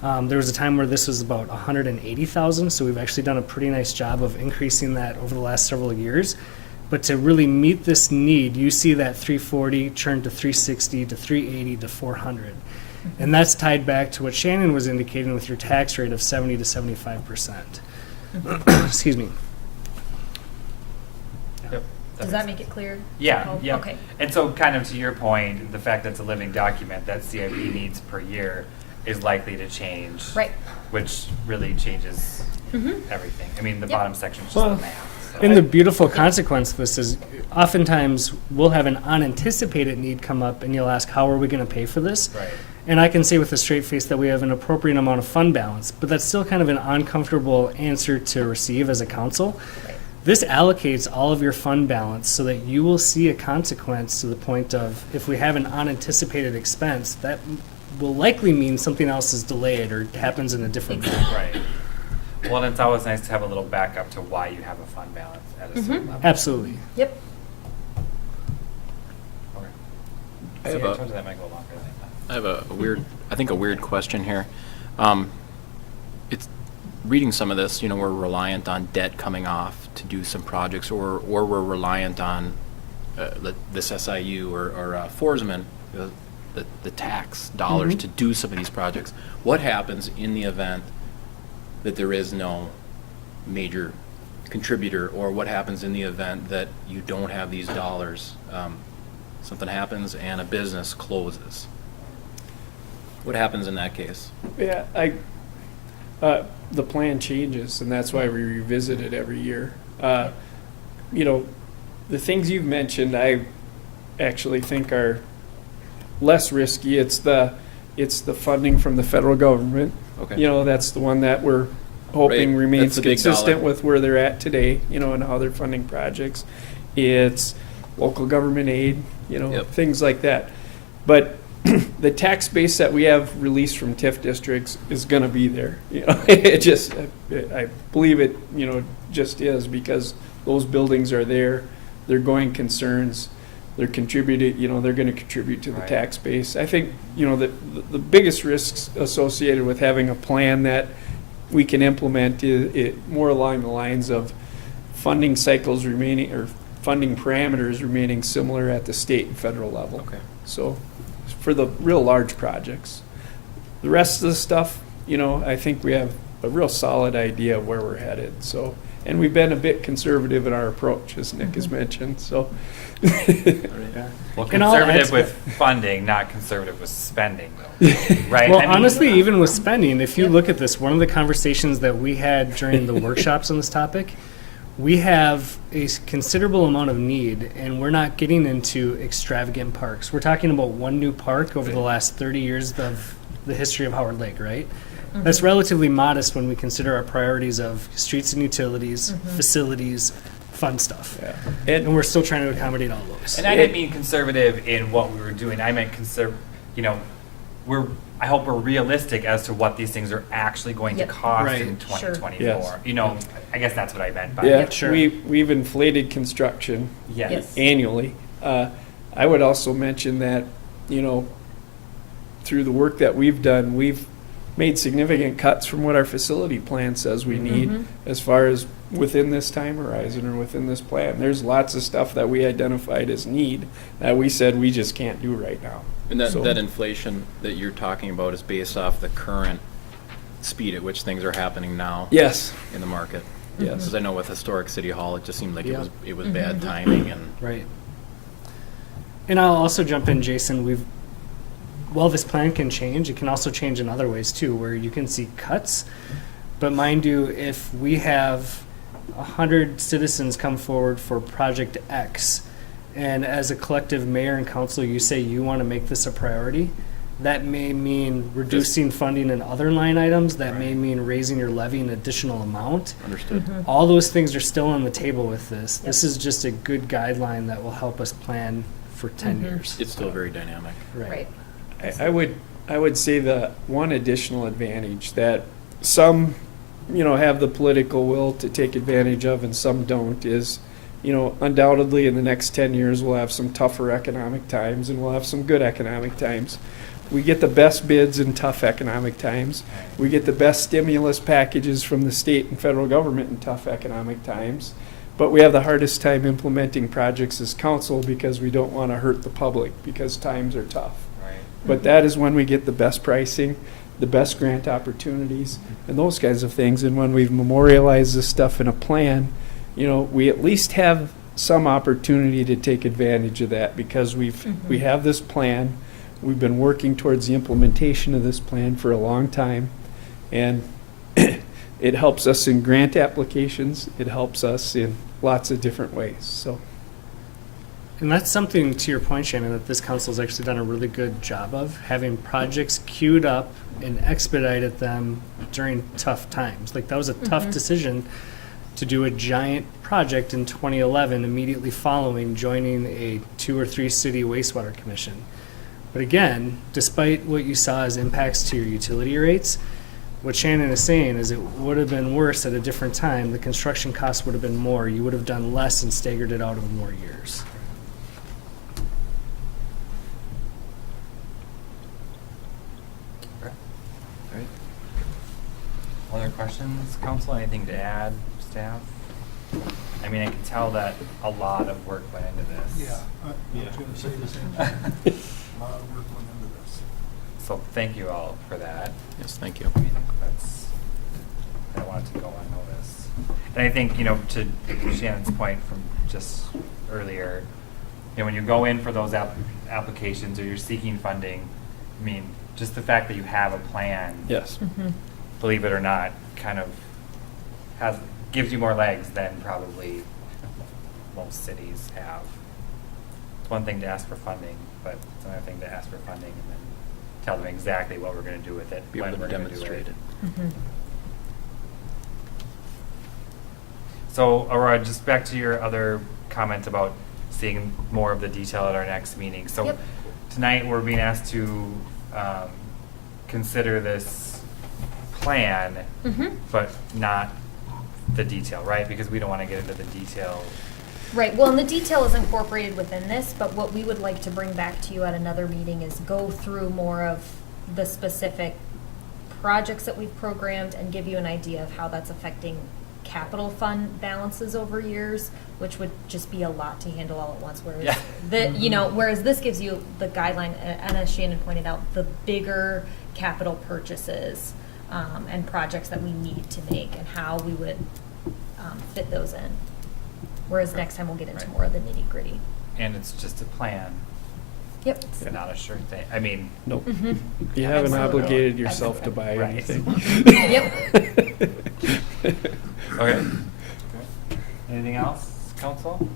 There was a time where this was about 180,000, so we've actually done a pretty nice job of increasing that over the last several years. But to really meet this need, you see that 340 churn to 360 to 380 to 400. And that's tied back to what Shannon was indicating with your tax rate of 70 to 75%. Excuse me. Yep. Does that make it clear? Yeah, Oh, yeah. Okay. And so kind of to your point, the fact that it's a living document, that CIP needs per year is likely to change. Right. Which really changes Mhm. everything. I mean, the Yep. bottom section is just Well, the math. so. And the beautiful consequence of this is oftentimes we'll have an unanticipated need come up and you'll ask, how are we going to pay for this? Right. And I can say with a straight face that we have an appropriate amount of fund balance, but that's still kind of an uncomfortable answer to receive as a council. Right. This allocates all of your fund balance so that you will see a consequence to the point of if we have an unanticipated expense, that will likely mean something else is delayed or happens in a different way. Right. Well, and it's always nice to have a little backup to why you have a fund balance at a certain level. Absolutely. Yep. Okay. I See, have I a- told you that might go longer than I thought. I have a weird question here. It's reading some of this, we're reliant on debt coming off to do some projects, or we're reliant on this SIU or Forsman, the tax dollars to do some of these projects. What happens in the event that there is no major contributor, or what happens in the event that you don't have these dollars? Something happens and a business closes. What happens in that case? Yeah, the plan changes, and that's why we revisit it every year. The things you've mentioned, I actually think are less risky. It's the funding from the federal government. Okay. That's the one that we're hoping Right. remains That's the big consistent dollar. with where they're at today, and how they're funding projects. It's local government aid, Yep. things like that. But the tax base that we have released from TIF districts is going to be there. It just, I believe it, just is, because those buildings are there. They're going concerns. They're contributed, they're going to contribute to the Right. tax base. I think, the biggest risks associated with having a plan that we can implement is more along the lines of funding cycles remaining, or funding parameters remaining similar at the state and federal level. Okay. So, for the real large projects. The rest of the stuff, I think we have a real solid idea of where we're headed, so. And we've been a bit conservative in our approach, as Nick has mentioned, so. Well, And I'll conservative add- with funding, not conservative with spending, though. Right? Well, I mean- honestly, even with spending, if you look at this, one of the conversations that we had during the workshops on this topic, we have a considerable amount of need, and we're not getting into extravagant parks. We're talking about one new park over the last 30 years of the history of Howard Lake, right? That's relatively modest when we consider our priorities of streets and utilities, facilities, fun stuff. Yeah. And we're still trying to accommodate all those. And I didn't mean conservative in what we were doing. I meant I hope we're realistic as to what these things are actually going to Yep. cost Right. in Sure. 2024. Yes. I guess that's what I meant by Yeah, it. Sure. we've inflated construction Yes. Yes. annually. I would also mention that, through the work that we've done, we've made significant cuts from what our facility plan says we need Mhm. as far as within this time horizon or within this plan. There's lots of stuff that we identified as need that we said we just can't do right now. And that, So- that inflation that you're talking about is based off the current speed at which things are happening now Yes, in the market. yes. Because I know with historic City Hall, it just seemed like Yeah. it was bad timing and. Right. And I'll also jump in, Jason. While this plan can change, it can also change in other ways too, where you can see cuts. But mind you, if we have 100 citizens come forward for Project X, and as a collective mayor and council, you say you want to make this a priority, that may mean reducing funding in other line items. That may mean raising your levy an additional amount. Understood. All those things are still on the table with this. This is just a good guideline that will help us plan for 10 years. It's still very dynamic. Right. I would say the one additional advantage that some have the political will to take advantage of and some don't is, undoubtedly in the next 10 years we'll have some tougher economic times and we'll have some good economic times. We get the best bids in tough economic times. We get the best stimulus packages from the state and federal government in tough economic times. But we have the hardest time implementing projects as council because we don't want to hurt the public because times are tough. Right. But that is when we get the best pricing, the best grant opportunities, and those kinds of things. And when we've memorialized this stuff in a plan, we at least have some opportunity to take advantage of that because we have this plan. We've been working towards the implementation of this plan for a long time, and it helps us in grant applications. It helps us in lots of different ways. So, And that's something, to your point, Shannon, that this council's actually done a really good job of, having projects queued up and expedited them during tough times. Like, that was a tough decision to do a giant project in 2011 immediately following joining a 2 or 3 city wastewater commission. But again, despite what you saw as impacts to your utility rates, what Shannon is saying is it would have been worse at a different time. The construction costs would have been more. You would have done less and staggered it out over more years. Okay. All right. Other questions, council? Anything to add, staff? I mean, I can tell that a lot of work went into this. Yeah, I was going to say the same thing. A lot of work went into this. So thank you all for that. Yes, thank you. I mean, I don't want it to go unnoticed. And I think, to Shannon's point from just earlier, when you go in for those applications or you're seeking funding, I mean, just the fact that you have a plan, yes. believe it or not, kind of gives you more legs than probably most cities have. It's one thing to ask for funding, but it's another thing to ask for funding and then tell them exactly what we're going to do with it, Be when able we're to going to do demonstrate it. So, Aurora, just back to your other comment about seeing more of the detail at our next meeting. So, Yep. tonight we're being asked to consider this plan, but not the detail, right? Because we don't want to get into the detail. Right, well, and the detail is incorporated within this, but what we would like to bring back to you at another meeting is go through more of the specific projects that we've programmed and give you an idea of how that's affecting capital fund balances over years, which would just be a lot to handle all at once, whereas Yeah. whereas this gives you the guideline, and as Shannon pointed out, the bigger capital purchases and projects that we need to make and how we would fit those in. Whereas next time we'll get into Right. more of the nitty gritty. And it's just a plan. Yep. It's not a sure thing. I mean, Nope. Mhm. You haven't Absolutely. obligated yourself to buy Right. anything. Yep. okay. Anything else, council?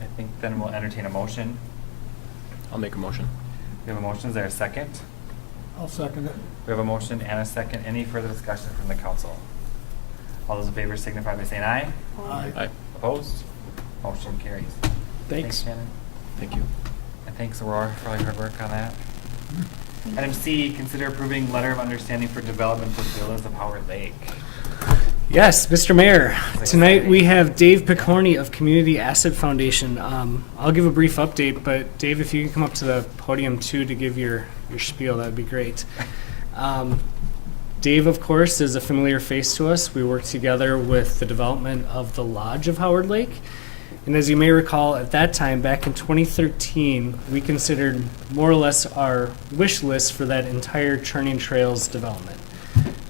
I think then we'll entertain a motion. I'll make a motion. We have a motion. Is there a second? I'll second it. We have a motion and a second. Any further discussion from the council? All those in favor signify by saying aye. Aye. Opposed? Motion carries. Thanks. Shannon. Thank you. And thanks, Aurora, for all your hard work on that. Item C, consider approving letter of understanding for development for Villas of Howard Lake. Yes, Mr. Mayor, That's tonight exciting. we have Dave Picorni of Community Asset Foundation. I'll give a brief update, but Dave, if you can come up to the podium too to give your spiel, that would be great. Dave, of course, is a familiar face to us. We worked together with the development of the Lodge of Howard Lake. And as you may recall, at that time, back in 2013, we considered more or less our wish list for that entire Churning Trails development.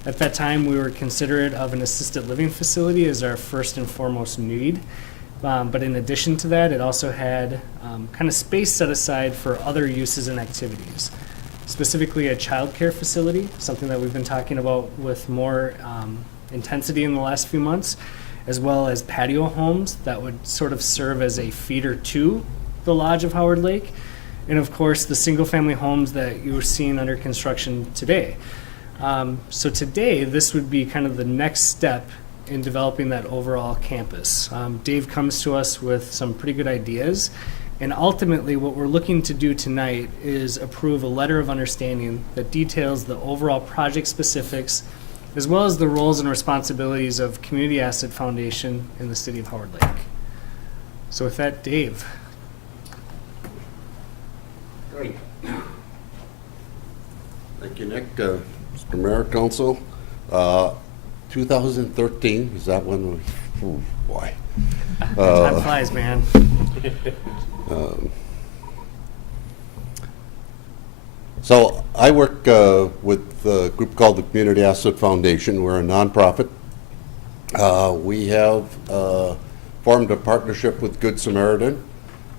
At that time, we were considerate of an assisted living facility as our first and foremost need. But in addition to that, it also had kind of space set aside for other uses and activities. Specifically a childcare facility, something that we've been talking about with more intensity in the last few months, as well as patio homes that would sort of serve as a feeder to the Lodge of Howard Lake, and of course the single-family homes that you are seeing under construction today. So today, this would be kind of the next step in developing that overall campus. Dave comes to us with some pretty good ideas, and ultimately what we're looking to do tonight is approve a letter of understanding that details the overall project specifics as well as the roles and responsibilities of Community Asset Foundation in the city of Howard Lake. So with that, Dave. Great. Thank you, Nick. Mr. Mayor, Council, 2013, is that when we, oh, boy. Time flies, man. So I work with a group called the Community Asset Foundation. We're a nonprofit. We have formed a partnership with Good Samaritan.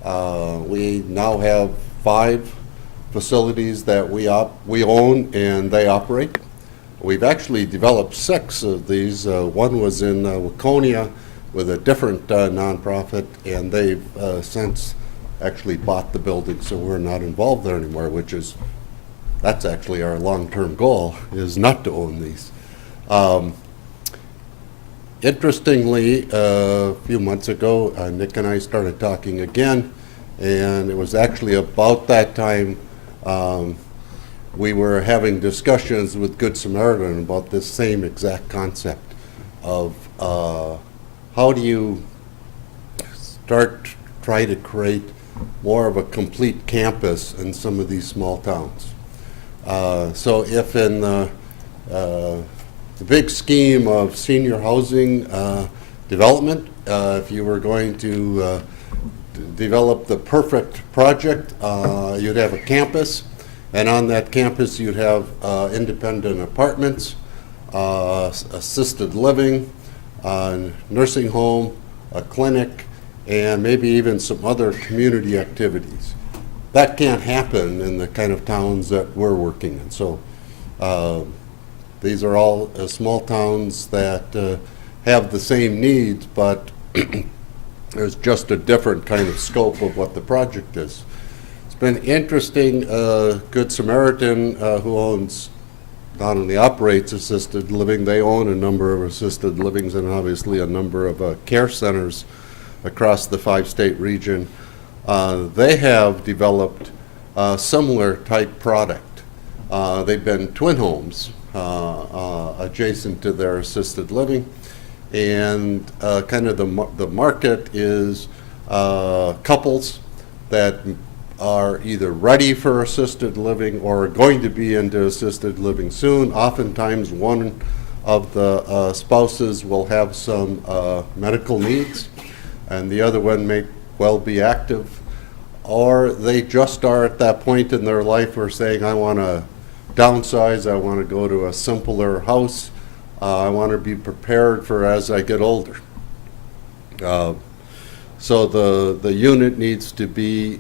We now have 5 facilities that we own and they operate. We've actually developed 6 of these. One was in Waconia with a different nonprofit, and they've since actually bought the building, so we're not involved there anymore, that's actually our long-term goal, is not to own these. Interestingly, a few months ago, Nick and I started talking again, and it was actually about that time we were having discussions with Good Samaritan about this same exact concept of how do you try to create more of a complete campus in some of these small towns. So if in the big scheme of senior housing development, if you were going to develop the perfect project, you'd have a campus, and on that campus you'd have independent apartments, assisted living, nursing home, a clinic, and maybe even some other community activities. That can't happen in the kind of towns that we're working in. So these are all small towns that have the same needs, but there's just a different kind of scope of what the project is. It's been interesting. Good Samaritan, who owns, not only operates assisted living, they own a number of assisted livings and obviously a number of care centers across the 5-state region. They have developed a similar type product. They've been twin homes adjacent to their assisted living, and kind of the market is couples that are either ready for assisted living or are going to be into assisted living soon. Oftentimes one of the spouses will have some medical needs, and the other one may well be active, or they just are at that point in their life where saying, I want to downsize, I want to go to a simpler house, I want to be prepared for as I get older. So the unit needs to be,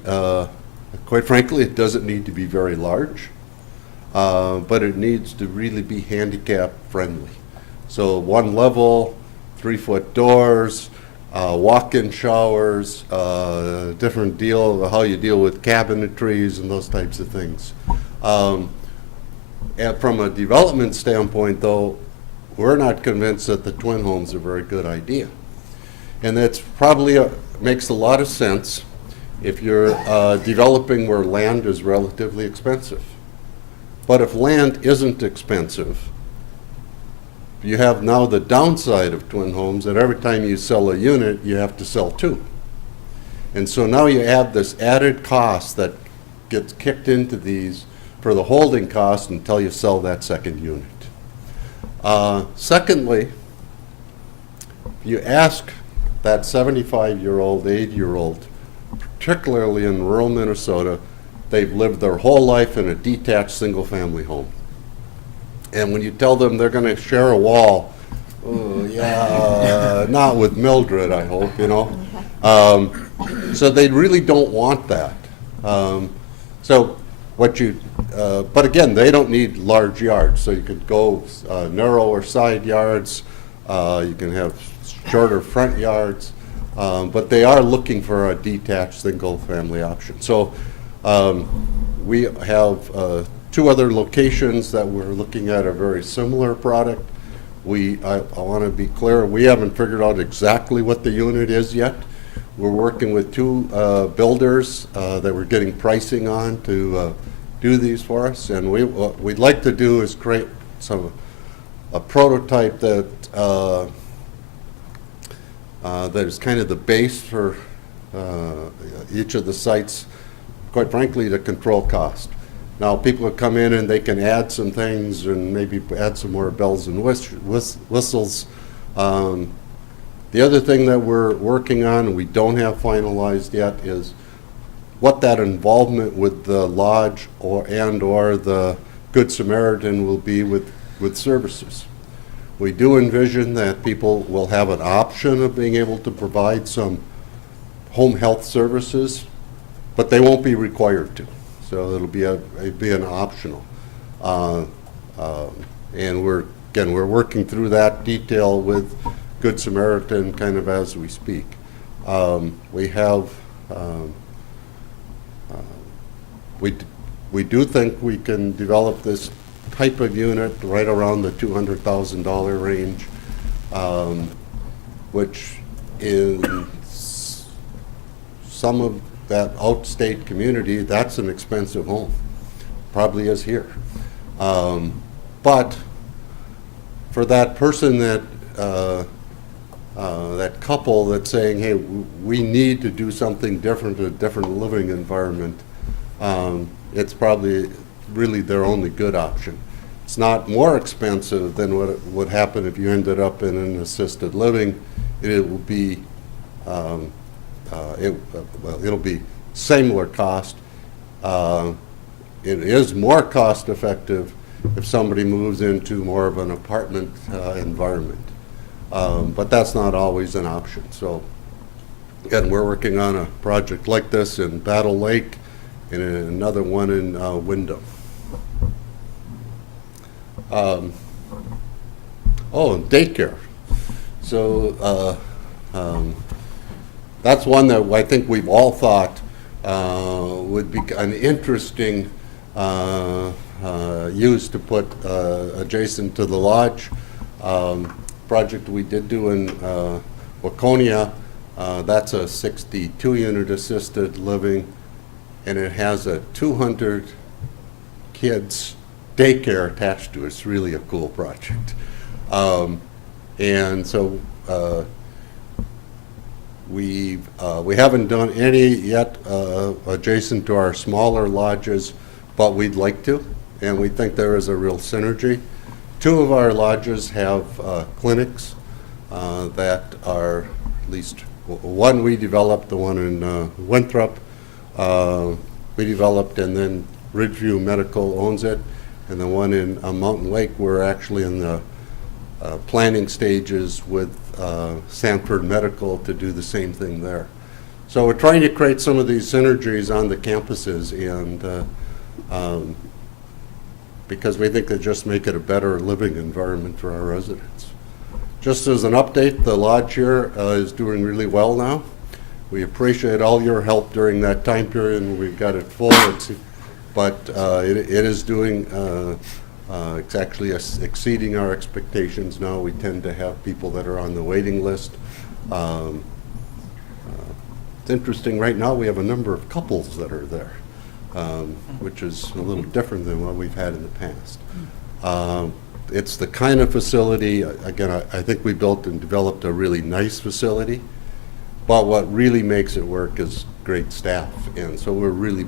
quite frankly, it doesn't need to be very large, but it needs to really be handicap friendly. So 1 level, 3-foot doors, walk-in showers, different deal of how you deal with cabinetries and those types of things. And from a development standpoint, though, we're not convinced that the twin homes are a very good idea. And that's probably makes a lot of sense if you're developing where land is relatively expensive. But if land isn't expensive, you have now the downside of twin homes that every time you sell a unit, you have to sell 2. And so now you have this added cost that gets kicked into these for the holding cost until you sell that second unit. Secondly, you ask that 75-year-old, 80-year-old, particularly in rural Minnesota, they've lived their whole life in a detached single-family home. And when you tell them they're going to share a wall, oh, yeah, not with Mildred, I hope, you know. So they really don't want that. So what you, but again, they don't need large yards. So you could go narrower side yards. You can have shorter front yards. But they are looking for a detached single-family option. So we have 2 other locations that we're looking at a very similar product. I want to be clear, we haven't figured out exactly what the unit is yet. We're working with 2 builders that we're getting pricing on to do these for us. And what we'd like to do is create some a prototype that that is kind of the base for each of the sites, quite frankly, to control cost. Now, people will come in and they can add some things and maybe add some more bells and whistles. The other thing that we're working on, and we don't have finalized yet, is what that involvement with the lodge or the Good Samaritan will be with services. We do envision that people will have an option of being able to provide some home health services, but they won't be required to. So it'll be an optional. And we're working through that detail with Good Samaritan kind of as we speak. We do think we can develop this type of unit right around the $200,000 range, which in some of that outstate community, that's an expensive home. Probably is here. But for that person that couple that's saying, hey, we need to do something different, a different living environment, it's probably really their only good option. It's not more expensive than what would happen if you ended up in an assisted living. It will be it'll be similar cost. It is more cost effective if somebody moves into more of an apartment environment. But that's not always an option. So again, we're working on a project like this in Battle Lake and another one in Wyndham. And daycare. So that's one that I think we've all thought would be an interesting use to put adjacent to the lodge. Project we did do in Waconia, that's a 62-unit assisted living, and it has a 200 kids daycare attached to it. It's really a cool project. And so we haven't done any yet adjacent to our smaller lodges, but we'd like to, and we think there is a real synergy. Two of our lodges have clinics that are, at least one we developed, the one in Winthrop, we developed, and then Ridgeview Medical owns it, and the one in Mountain Lake, we're actually in the planning stages with Sanford Medical to do the same thing there. So we're trying to create some of these synergies on the campuses, and because we think they just make it a better living environment for our residents. Just as an update, the lodge here is doing really well now. We appreciate all your help during that time period when we've got it full, but it is doing, it's actually exceeding our expectations now. We tend to have people that are on the waiting list. It's interesting, right now we have a number of couples that are there. Which is a little different than what we've had in the past. It's the kind of facility, again, I think we built and developed a really nice facility, but what really makes it work is great staff. And so we're really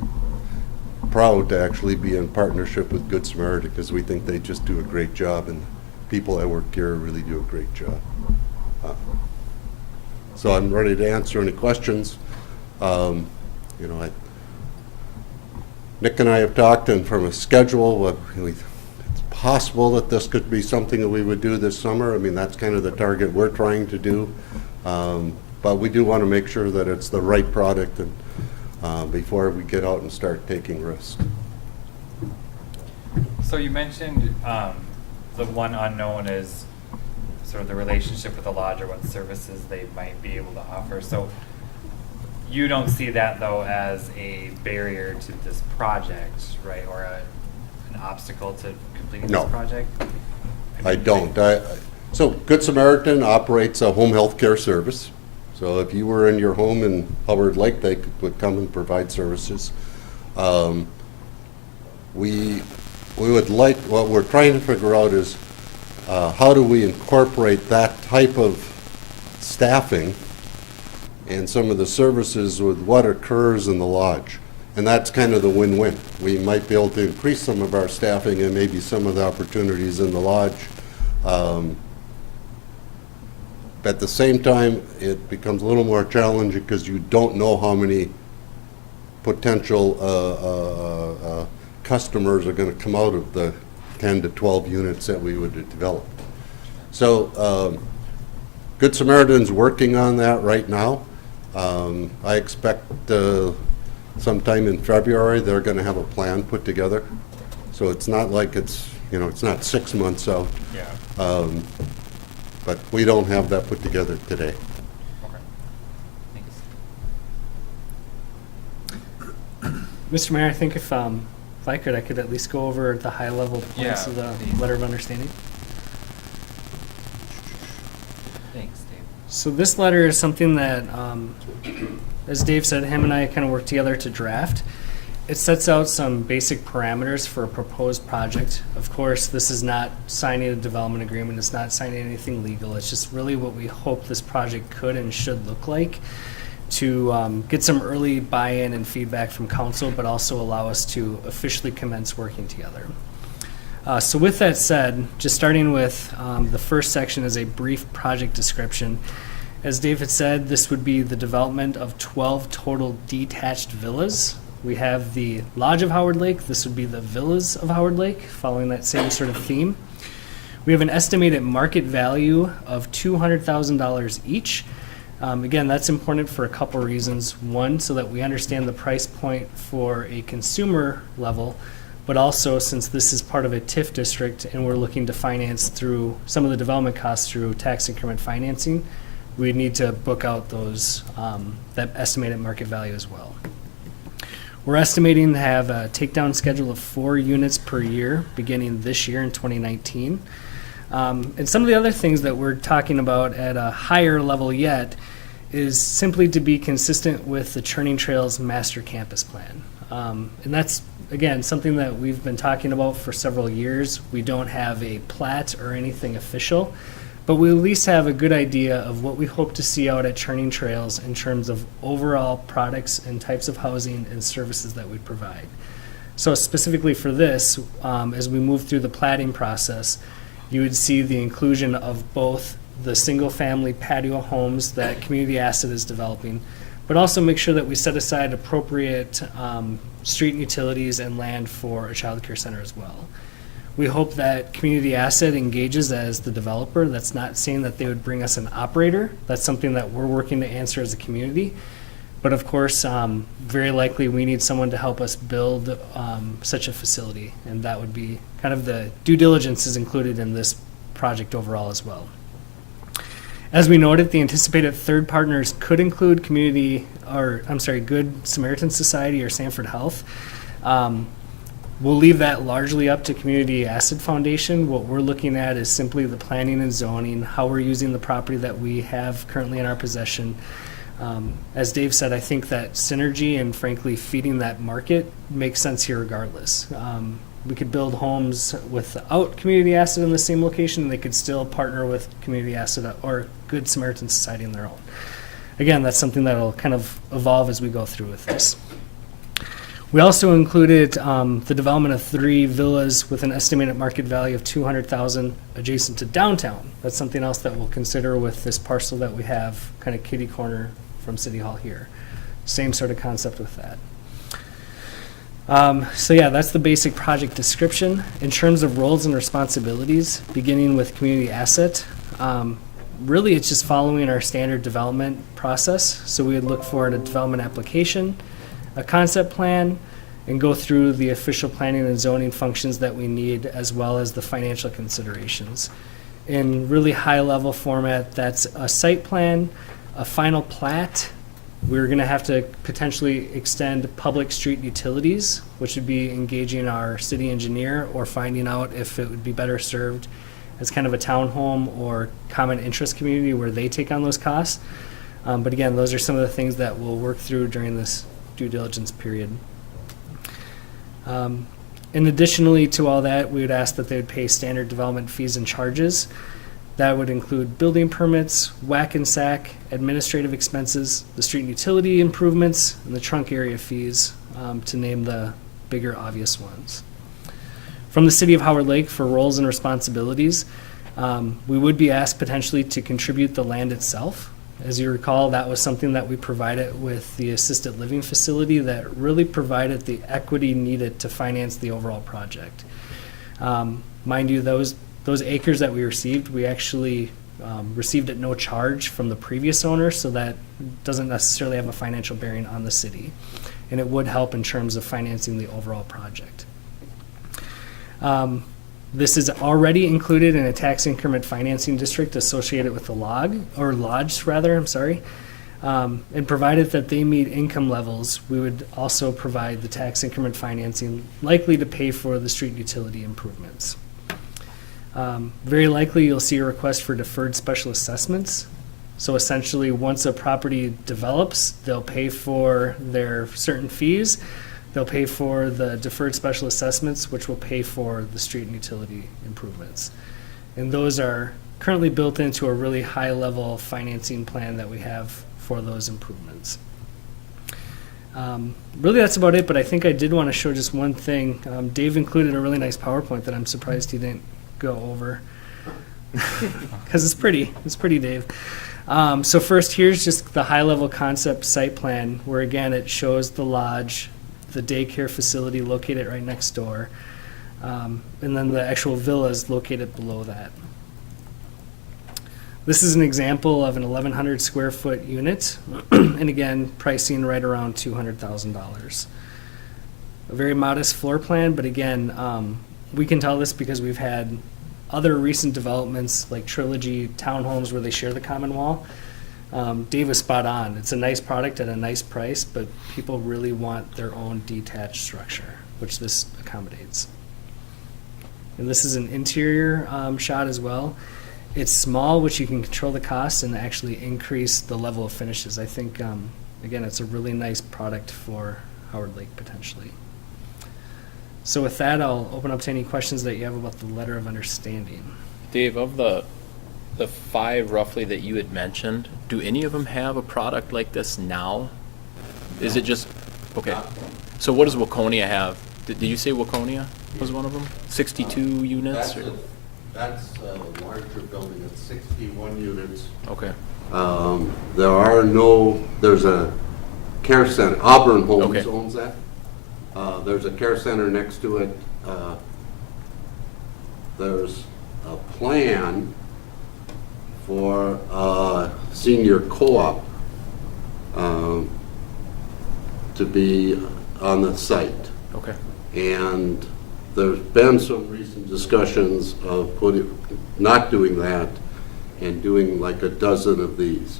proud to actually be in partnership with Good Samaritan, because we think they just do a great job, and people that work here really do a great job. So I'm ready to answer any questions. Nick and I have talked, and from a schedule, it's possible that this could be something that we would do this summer. I mean, that's kind of the target we're trying to do. But we do want to make sure that it's the right product and before we get out and start taking risks. So you mentioned the one unknown is sort of the relationship with the lodge or what services they might be able to offer. So you don't see that, though, as a barrier to this project, right, or an obstacle to completing No. this project? I don't. So Good Samaritan operates a home health care service. So if you were in your home in Hubbard Lake, they would come and provide services. We would like, what we're trying to figure out is how do we incorporate that type of staffing and some of the services with what occurs in the lodge? And that's kind of the win-win. We might be able to increase some of our staffing and maybe some of the opportunities in the lodge. At the same time, it becomes a little more challenging because you don't know how many potential customers are going to come out of the 10 to 12 units that we would develop. So Good Samaritan's working on that right now. I expect sometime in February they're going to have a plan put together. So it's not like it's, you know, it's not 6 months out. Yeah. But we don't have that put together today. Okay. Thanks. Mr. Mayor, I think if I could at least go over the high-level points Yeah, of the please. letter of understanding. Thanks, Dave. So this letter is something that, as Dave said, him and I kind of worked together to draft. It sets out some basic parameters for a proposed project. Of course, this is not signing a development agreement. It's not signing anything legal. It's just really what we hope this project could and should look like to get some early buy-in and feedback from council, but also allow us to officially commence working together. So with that said, just starting with the first section is a brief project description. As David said, this would be the development of 12 total detached villas. We have the Lodge of Howard Lake. This would be the Villas of Howard Lake, following that same sort of theme. We have an estimated market value of $200,000 each. Again, that's important for a couple reasons. One, so that we understand the price point for a consumer level, but also since this is part of a TIF district and we're looking to finance through some of the development costs through tax increment financing, we need to book out those that estimated market value as well. We're estimating to have a takedown schedule of 4 units per year beginning this year in 2019. And some of the other things that we're talking about at a higher level yet is simply to be consistent with the Churning Trails Master Campus Plan. And that's, again, something that we've been talking about for several years. We don't have a plat or anything official, but we at least have a good idea of what we hope to see out at Churning Trails in terms of overall products and types of housing and services that we provide. So specifically for this, as we move through the platting process, you would see the inclusion of both the single-family patio homes that Community Asset is developing, but also make sure that we set aside appropriate street and utilities and land for a child care center as well. We hope that Community Asset engages as the developer. That's not saying that they would bring us an operator. That's something that we're working to answer as a community. But of course, very likely we need someone to help us build such a facility. And that would be kind of the due diligence is included in this project overall as well. As we noted, the anticipated third partners could include Good Samaritan Society or Sanford Health. We'll leave that largely up to Community Asset Foundation. What we're looking at is simply the planning and zoning, how we're using the property that we have currently in our possession. As Dave said, I think that synergy and frankly feeding that market makes sense here regardless. We could build homes without Community Asset in the same location, and they could still partner with Community Asset or Good Samaritan Society in their own. Again, that's something that will kind of evolve as we go through with this. We also included the development of 3 villas with an estimated market value of $200,000 adjacent to downtown. That's something else that we'll consider with this parcel that we have kind of kitty corner from City Hall here. Same sort of concept with that. So yeah, that's the basic project description. In terms of roles and responsibilities, beginning with Community Asset, really it's just following our standard development process. So we would look for a development application, a concept plan, and go through the official planning and zoning functions that we need, as well as the financial considerations. In really high-level format, that's a site plan, a final plat. We're going to have to potentially extend public street utilities, which would be engaging our city engineer or finding out if it would be better served as kind of a townhome or common interest community where they take on those costs. But again, those are some of the things that we'll work through during this due diligence period. And additionally to all that, we would ask that they would pay standard development fees and charges. That would include building permits, whack and sack, administrative expenses, the street and utility improvements, and the trunk area fees, to name the bigger obvious ones. From the city of Howard Lake for roles and responsibilities, we would be asked potentially to contribute the land itself. As you recall, that was something that we provided with the assisted living facility that really provided the equity needed to finance the overall project. Mind you, those acres that we received, we actually received at no charge from the previous owner, so that doesn't necessarily have a financial bearing on the city. And it would help in terms of financing the overall project. This is already included in a tax increment financing district associated with the lodge rather, I'm sorry. And provided that they meet income levels, we would also provide the tax increment financing likely to pay for the street utility improvements. Very likely you'll see a request for deferred special assessments. So essentially, once a property develops, they'll pay for their certain fees. They'll pay for the deferred special assessments, which will pay for the street and utility improvements. And those are currently built into a really high-level financing plan that we have for those improvements. Really, that's about it, but I think I did want to show just one thing. Dave included a really nice PowerPoint that I'm surprised he didn't go over, because it's pretty. It's pretty, Dave. So first, here's just the high-level concept site plan, where again, it shows the lodge, the daycare facility located right next door, and then the actual villas located below that. This is an example of an 1,100 square foot unit, and again, pricing right around $200,000. A very modest floor plan, but again, we can tell this because we've had other recent developments like Trilogy townhomes where they share the common wall. Dave was spot on. It's a nice product at a nice price, but people really want their own detached structure, which this accommodates. And this is an interior shot as well. It's small, which you can control the costs and actually increase the level of finishes. I think, again, it's a really nice product for Howard Lake potentially. So with that, I'll open up to any questions that you have about the letter of understanding. Dave, of the 5 roughly that you had mentioned, do any of them have a product like this now? Is it just, okay. So what does Waconia have? Did you say Waconia was one of them? 62 units? That's a larger building, it's 61 units. Okay, There's a care center, Auburn Homes Okay. owns that. There's a care center next to it. There's a plan for a senior co-op to be on the site. okay. And there's been some recent discussions of not doing that and doing like a dozen of these.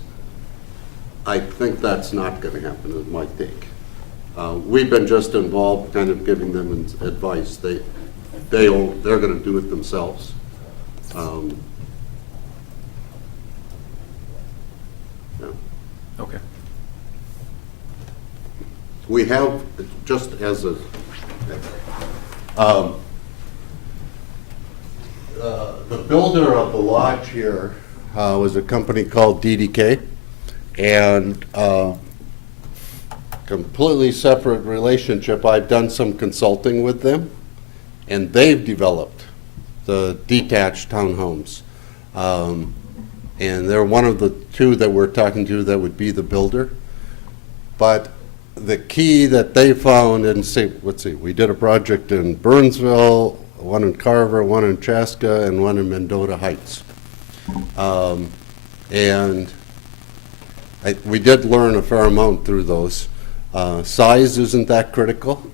I think that's not going to happen, is my take. We've been just involved, kind of giving them advice. They're going to do it themselves. Yeah. Okay. We have, just as a, the builder of the lodge here was a company called DDK, and completely separate relationship. I've done some consulting with them, and they've developed the detached townhomes. And they're one of the 2 that we're talking to that would be the builder. But the key that they found, and let's see, we did a project in Burnsville, one in Carver, one in Chaska, and one in Mendota Heights. And we did learn a fair amount through those. Size isn't that critical.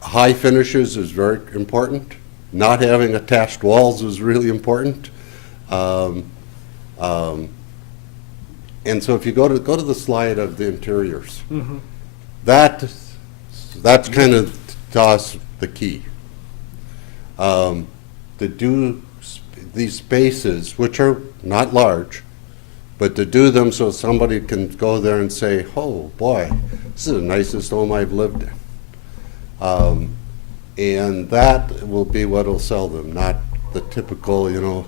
High finishes is very important. Not having attached walls is really important. And so if you go to the slide of the interiors, that's kind of to us the key. To do these spaces, which are not large, but to do them so somebody can go there and say, oh boy, this is the nicest home I've lived in. And that will be what will sell them, not the typical, you know,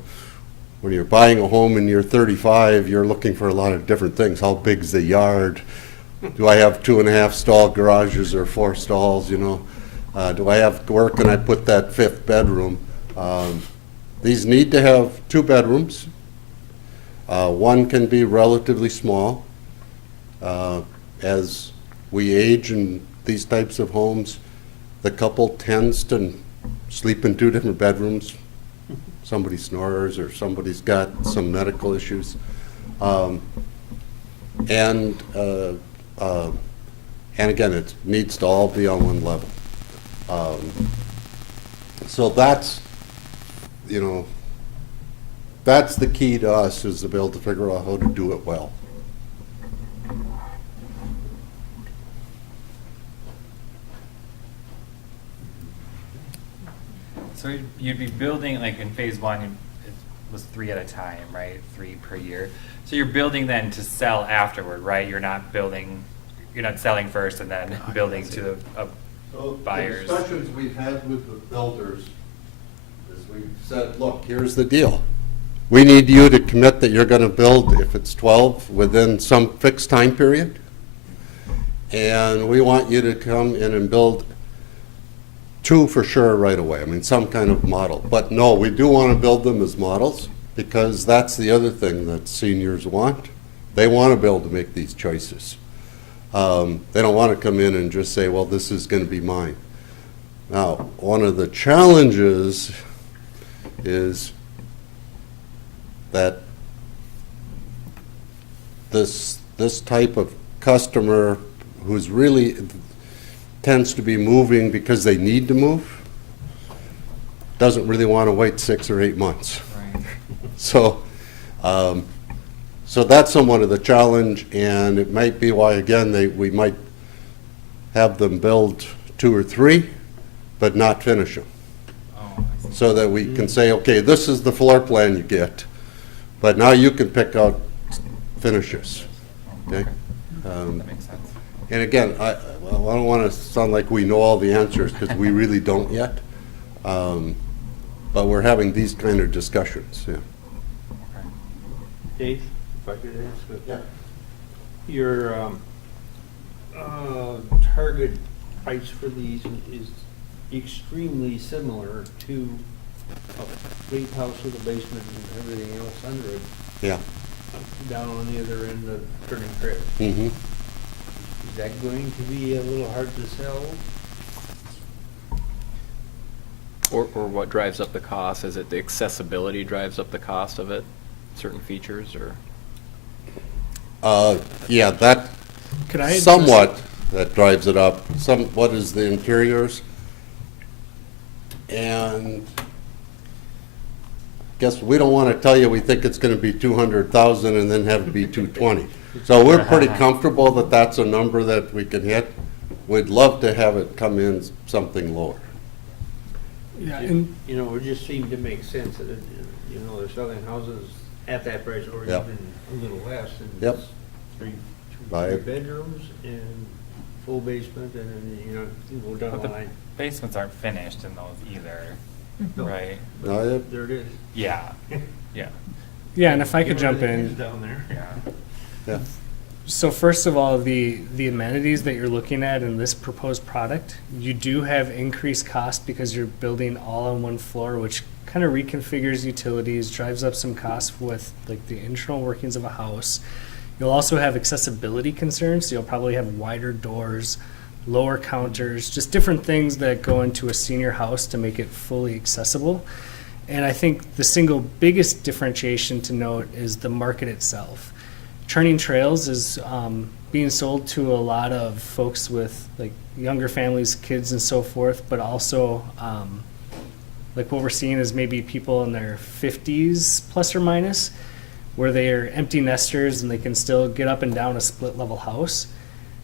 when you're buying a home and you're 35, you're looking for a lot of different things. How big's the yard? Do I have 2.5 stall garages or 4 stalls, you know? Do I have, where can I put that 5th bedroom? These need to have 2 bedrooms. One can be relatively small. As we age in these types of homes, the couple tends to sleep in 2 different bedrooms. Somebody snores or somebody's got some medical issues. And again, it needs to all be on one level. So that's, you know, that's the key to us, is to be able to figure out how to do it well. So you'd be building, like in phase one, it was 3 at a time, right? 3 per year. So you're building then to sell afterward, right? You're not building, you're not selling first and then building to buyers. The discussions we've had with the builders is we've said, look, here's the deal. We need you to commit that you're gonna build, if it's 12, within some fixed time period. And we want you to come in and build 2 for sure right away. I mean, some kind of model. But no, we do want to build them as models, because that's the other thing that seniors want. They want to be able to make these choices. They don't want to come in and just say, well, this is going to be mine. Now, one of the challenges is that this type of customer who's really tends to be moving because they need to move, doesn't really want to wait 6 or 8 months. Right. So that's somewhat of the challenge, and it might be why, again, we might have them build 2 or 3, but not finish them. Oh, I see. So that we can say, okay, this is the floor plan you get, but now you can pick out finishes, okay? That makes sense. And again, I don't want to sound like we know all the answers, because we really don't yet. But we're having these kind of discussions, yeah. Okay. Dave, if I could ask, Yeah. your target price for these is extremely similar to a big house with a basement and everything else under it, Yeah. down on the other end of Turning Trail. Mm-hmm. Is that going to be a little hard to sell? Or what drives up the cost? Is it the accessibility drives up the cost of it? Certain features, or? Yeah, that Could I address- somewhat, that drives it up. What is the interiors? And guess we don't want to tell you we think it's going to be 200,000 and then have it be 220. So we're pretty comfortable that that's a number that we can hit. We'd love to have it come in something lower. Yeah, and You know, it just seemed to make sense that, you know, they're selling houses at that price or Yep. even a little less. And Yep. it's three Right. bedrooms and full basement, and then, you know, you go down But the the line. basements aren't finished in those either, No. right? No, There it is. Yeah, yeah, yeah, and if I could jump Everything is in. down there. yeah. yeah. So first of all, the amenities that you're looking at in this proposed product, you do have increased cost because you're building all on one floor, which kind of reconfigures utilities, drives up some costs with like the internal workings of a house. You'll also have accessibility concerns. So you'll probably have wider doors, lower counters, just different things that go into a senior house to make it fully accessible. And I think the single biggest differentiation to note is the market itself. Turning Trails is being sold to a lot of folks with like younger families, kids and so forth, but also like what we're seeing is maybe people in their 50s plus or minus, where they are empty nesters and they can still get up and down a split level house.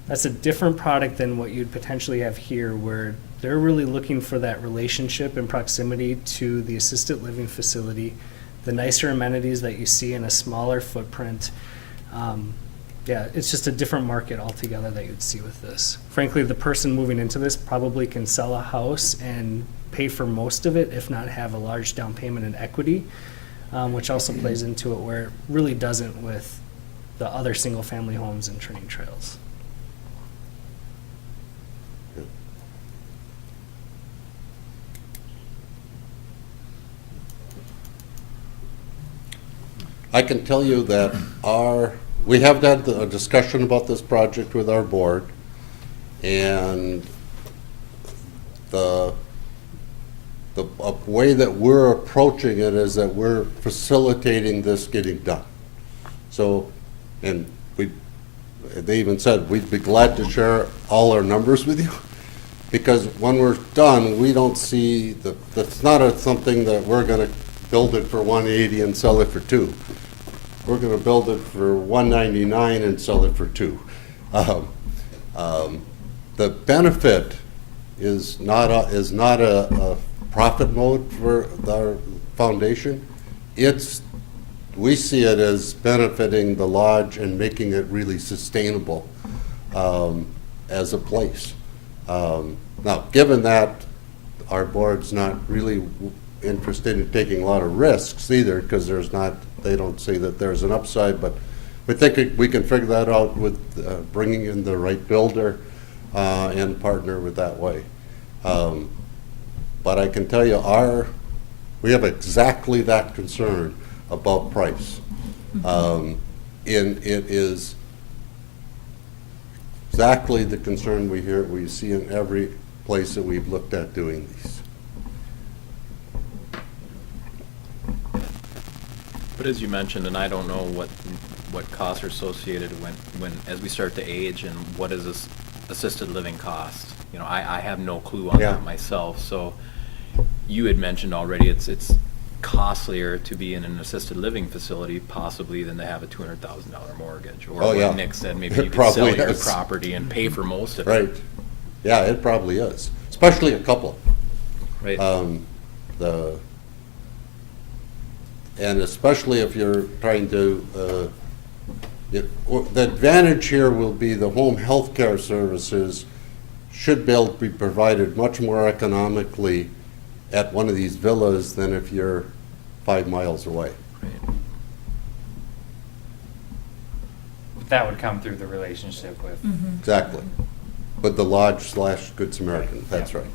That's a different product than what you'd potentially have here, where they're really looking for that relationship and proximity to the assisted living facility, the nicer amenities that you see in a smaller footprint. yeah, it's just a different market altogether that you'd see with this. Frankly, the person moving into this probably can sell a house and pay for most of it, if not have a large down payment in equity, which also plays into it where it really doesn't with the other single-family homes and train trails. I can tell you that we have had a discussion about this project with our board, and the way that we're approaching it is that we're facilitating this getting done. So, and they even said, we'd be glad to share all our numbers with you, because when we're done, we don't see, that's not something that we're gonna build it for 180 and sell it for 2. We're gonna build it for 199 and sell it for 2. The benefit is not a profit mode for our foundation. We see it as benefiting the lodge and making it really sustainable as a place. Now, given that our board's not really interested in taking a lot of risks either, because they don't say that there's an upside, but we think we can figure that out with bringing in the right builder and partner with that way. But I can tell you, we have exactly that concern about price. It is exactly the concern we see in every place that we've looked at doing these. But as you mentioned, and I don't know what costs are associated as we start to age, and what is this assisted living cost? You know, I have no clue on Yeah. that myself. So you had mentioned already it's costlier to be in an assisted living facility possibly than to have a $200,000 mortgage. Or Oh, yeah. what Nick said, maybe It you could probably sell your is. property and pay for most of it. Right. Yeah, it probably is, especially a couple. Right. And especially if you're trying to, the advantage here will be the home health care services should be able to be provided much more economically at one of these villas than if you're 5 miles away. Right. That would come through the relationship with. Exactly. But the lodge / Good Samaritan, that's Yeah. right.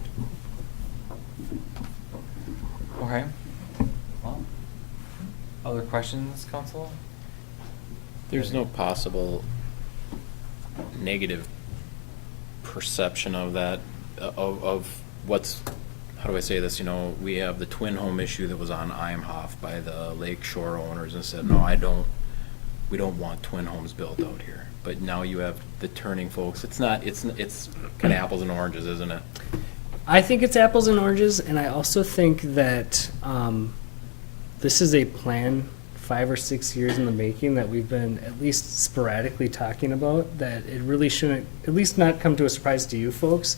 Okay. Well, other questions, council? There's no possible negative perception of that, of what's, how do I say this, you know, we have the twin home issue that was on Imhoff by the Lake Shore owners and said, no, we don't want twin homes built out here. But now you have the Turning folks, it's kind of apples and oranges, isn't it? I think it's apples and oranges, and I also think that this is a plan 5 or 6 years in the making that we've been at least sporadically talking about, that it really shouldn't, at least not come to a surprise to you folks.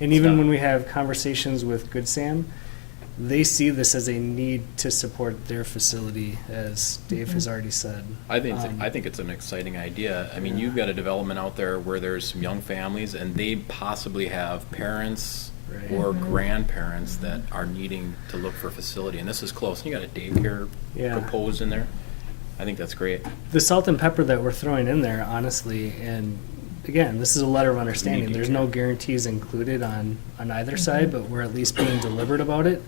And even when we have conversations with Good Sam, they see this as a need to support their facility, as Dave has already said. I think it's an exciting idea. I mean, you've got a development out there where there's some young families and they possibly have parents Right. or grandparents that are needing to look for a facility, and this is close. And you got a daycare Yeah. proposed in there. I think that's great. The salt and pepper that we're throwing in there, honestly, and again, this is a letter of understanding. There's no guarantees included on either side, but we're at least being deliberate about it.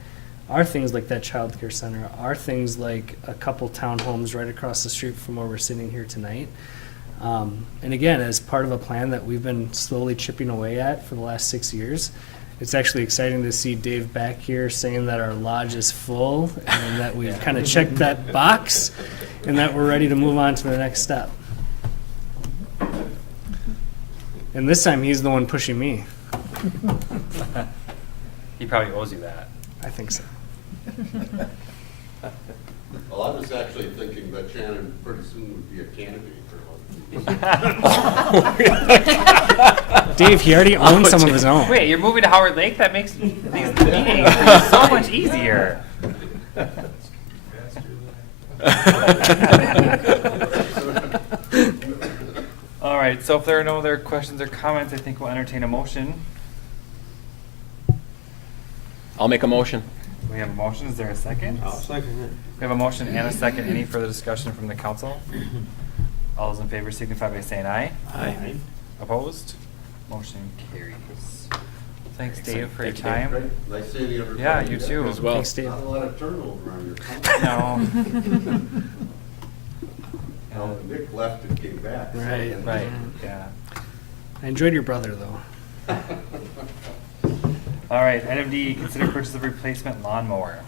Are things like that child care center, are things like a couple townhomes right across the street from where we're sitting here tonight. And again, as part of a plan that we've been slowly chipping away at for the last 6 years, it's actually exciting to see Dave back here saying that our lodge is full and that we've kind of checked that box and that we're ready to move on to the next step. And this time he's the one pushing me. He probably owes you that. I think so. Well, I was actually thinking that Shannon pretty soon would be a candidate for one. Dave, he already owns some of his own. Wait, you're moving to Howard Lake? That makes these meetings so much easier. right, so if there are no other questions or comments, I think we'll entertain a motion. I'll make a motion. We have a motion, is there a second? I'll second it. We have a motion and a second. Any further discussion from the council? All those in favor signify by saying aye. Aye. Opposed? Motion carries. Thanks, Dave, for your Thank you, Dave. time. Nice seeing you, everybody. Yeah, you too. As well. Thanks, Dave. Not a lot of turnover on your company. No. No, Nick left and came back. so- Right. Right, yeah. I enjoyed your brother, though. All right, item D, consider purchase of replacement lawnmower.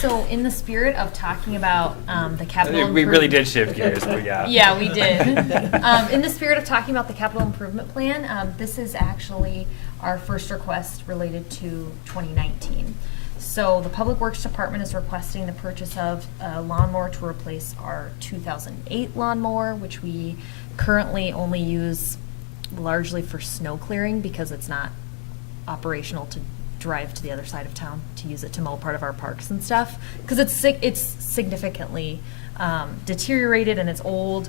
So in the spirit of talking about the capital We really did shift gears, but yeah. Yeah, we did. In the spirit of talking about the capital improvement plan, this is actually our first request related to 2019. So the Public Works Department is requesting the purchase of a lawnmower to replace our 2008 lawnmower, which we currently only use largely for snow clearing because it's not operational to drive to the other side of town to use it to mow part of our parks and stuff because it's significantly deteriorated and it's old.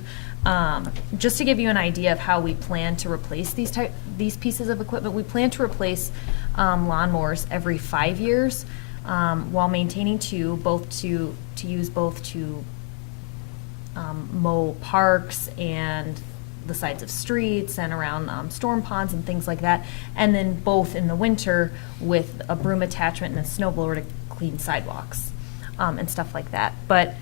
Just to give you an idea of how we plan to replace these pieces of equipment, we plan to replace lawnmowers every 5 years while maintaining to use both to mow parks and the sides of streets and around storm ponds and things like that, and then both in the winter with a broom attachment and a snow blower to clean sidewalks and stuff like that. But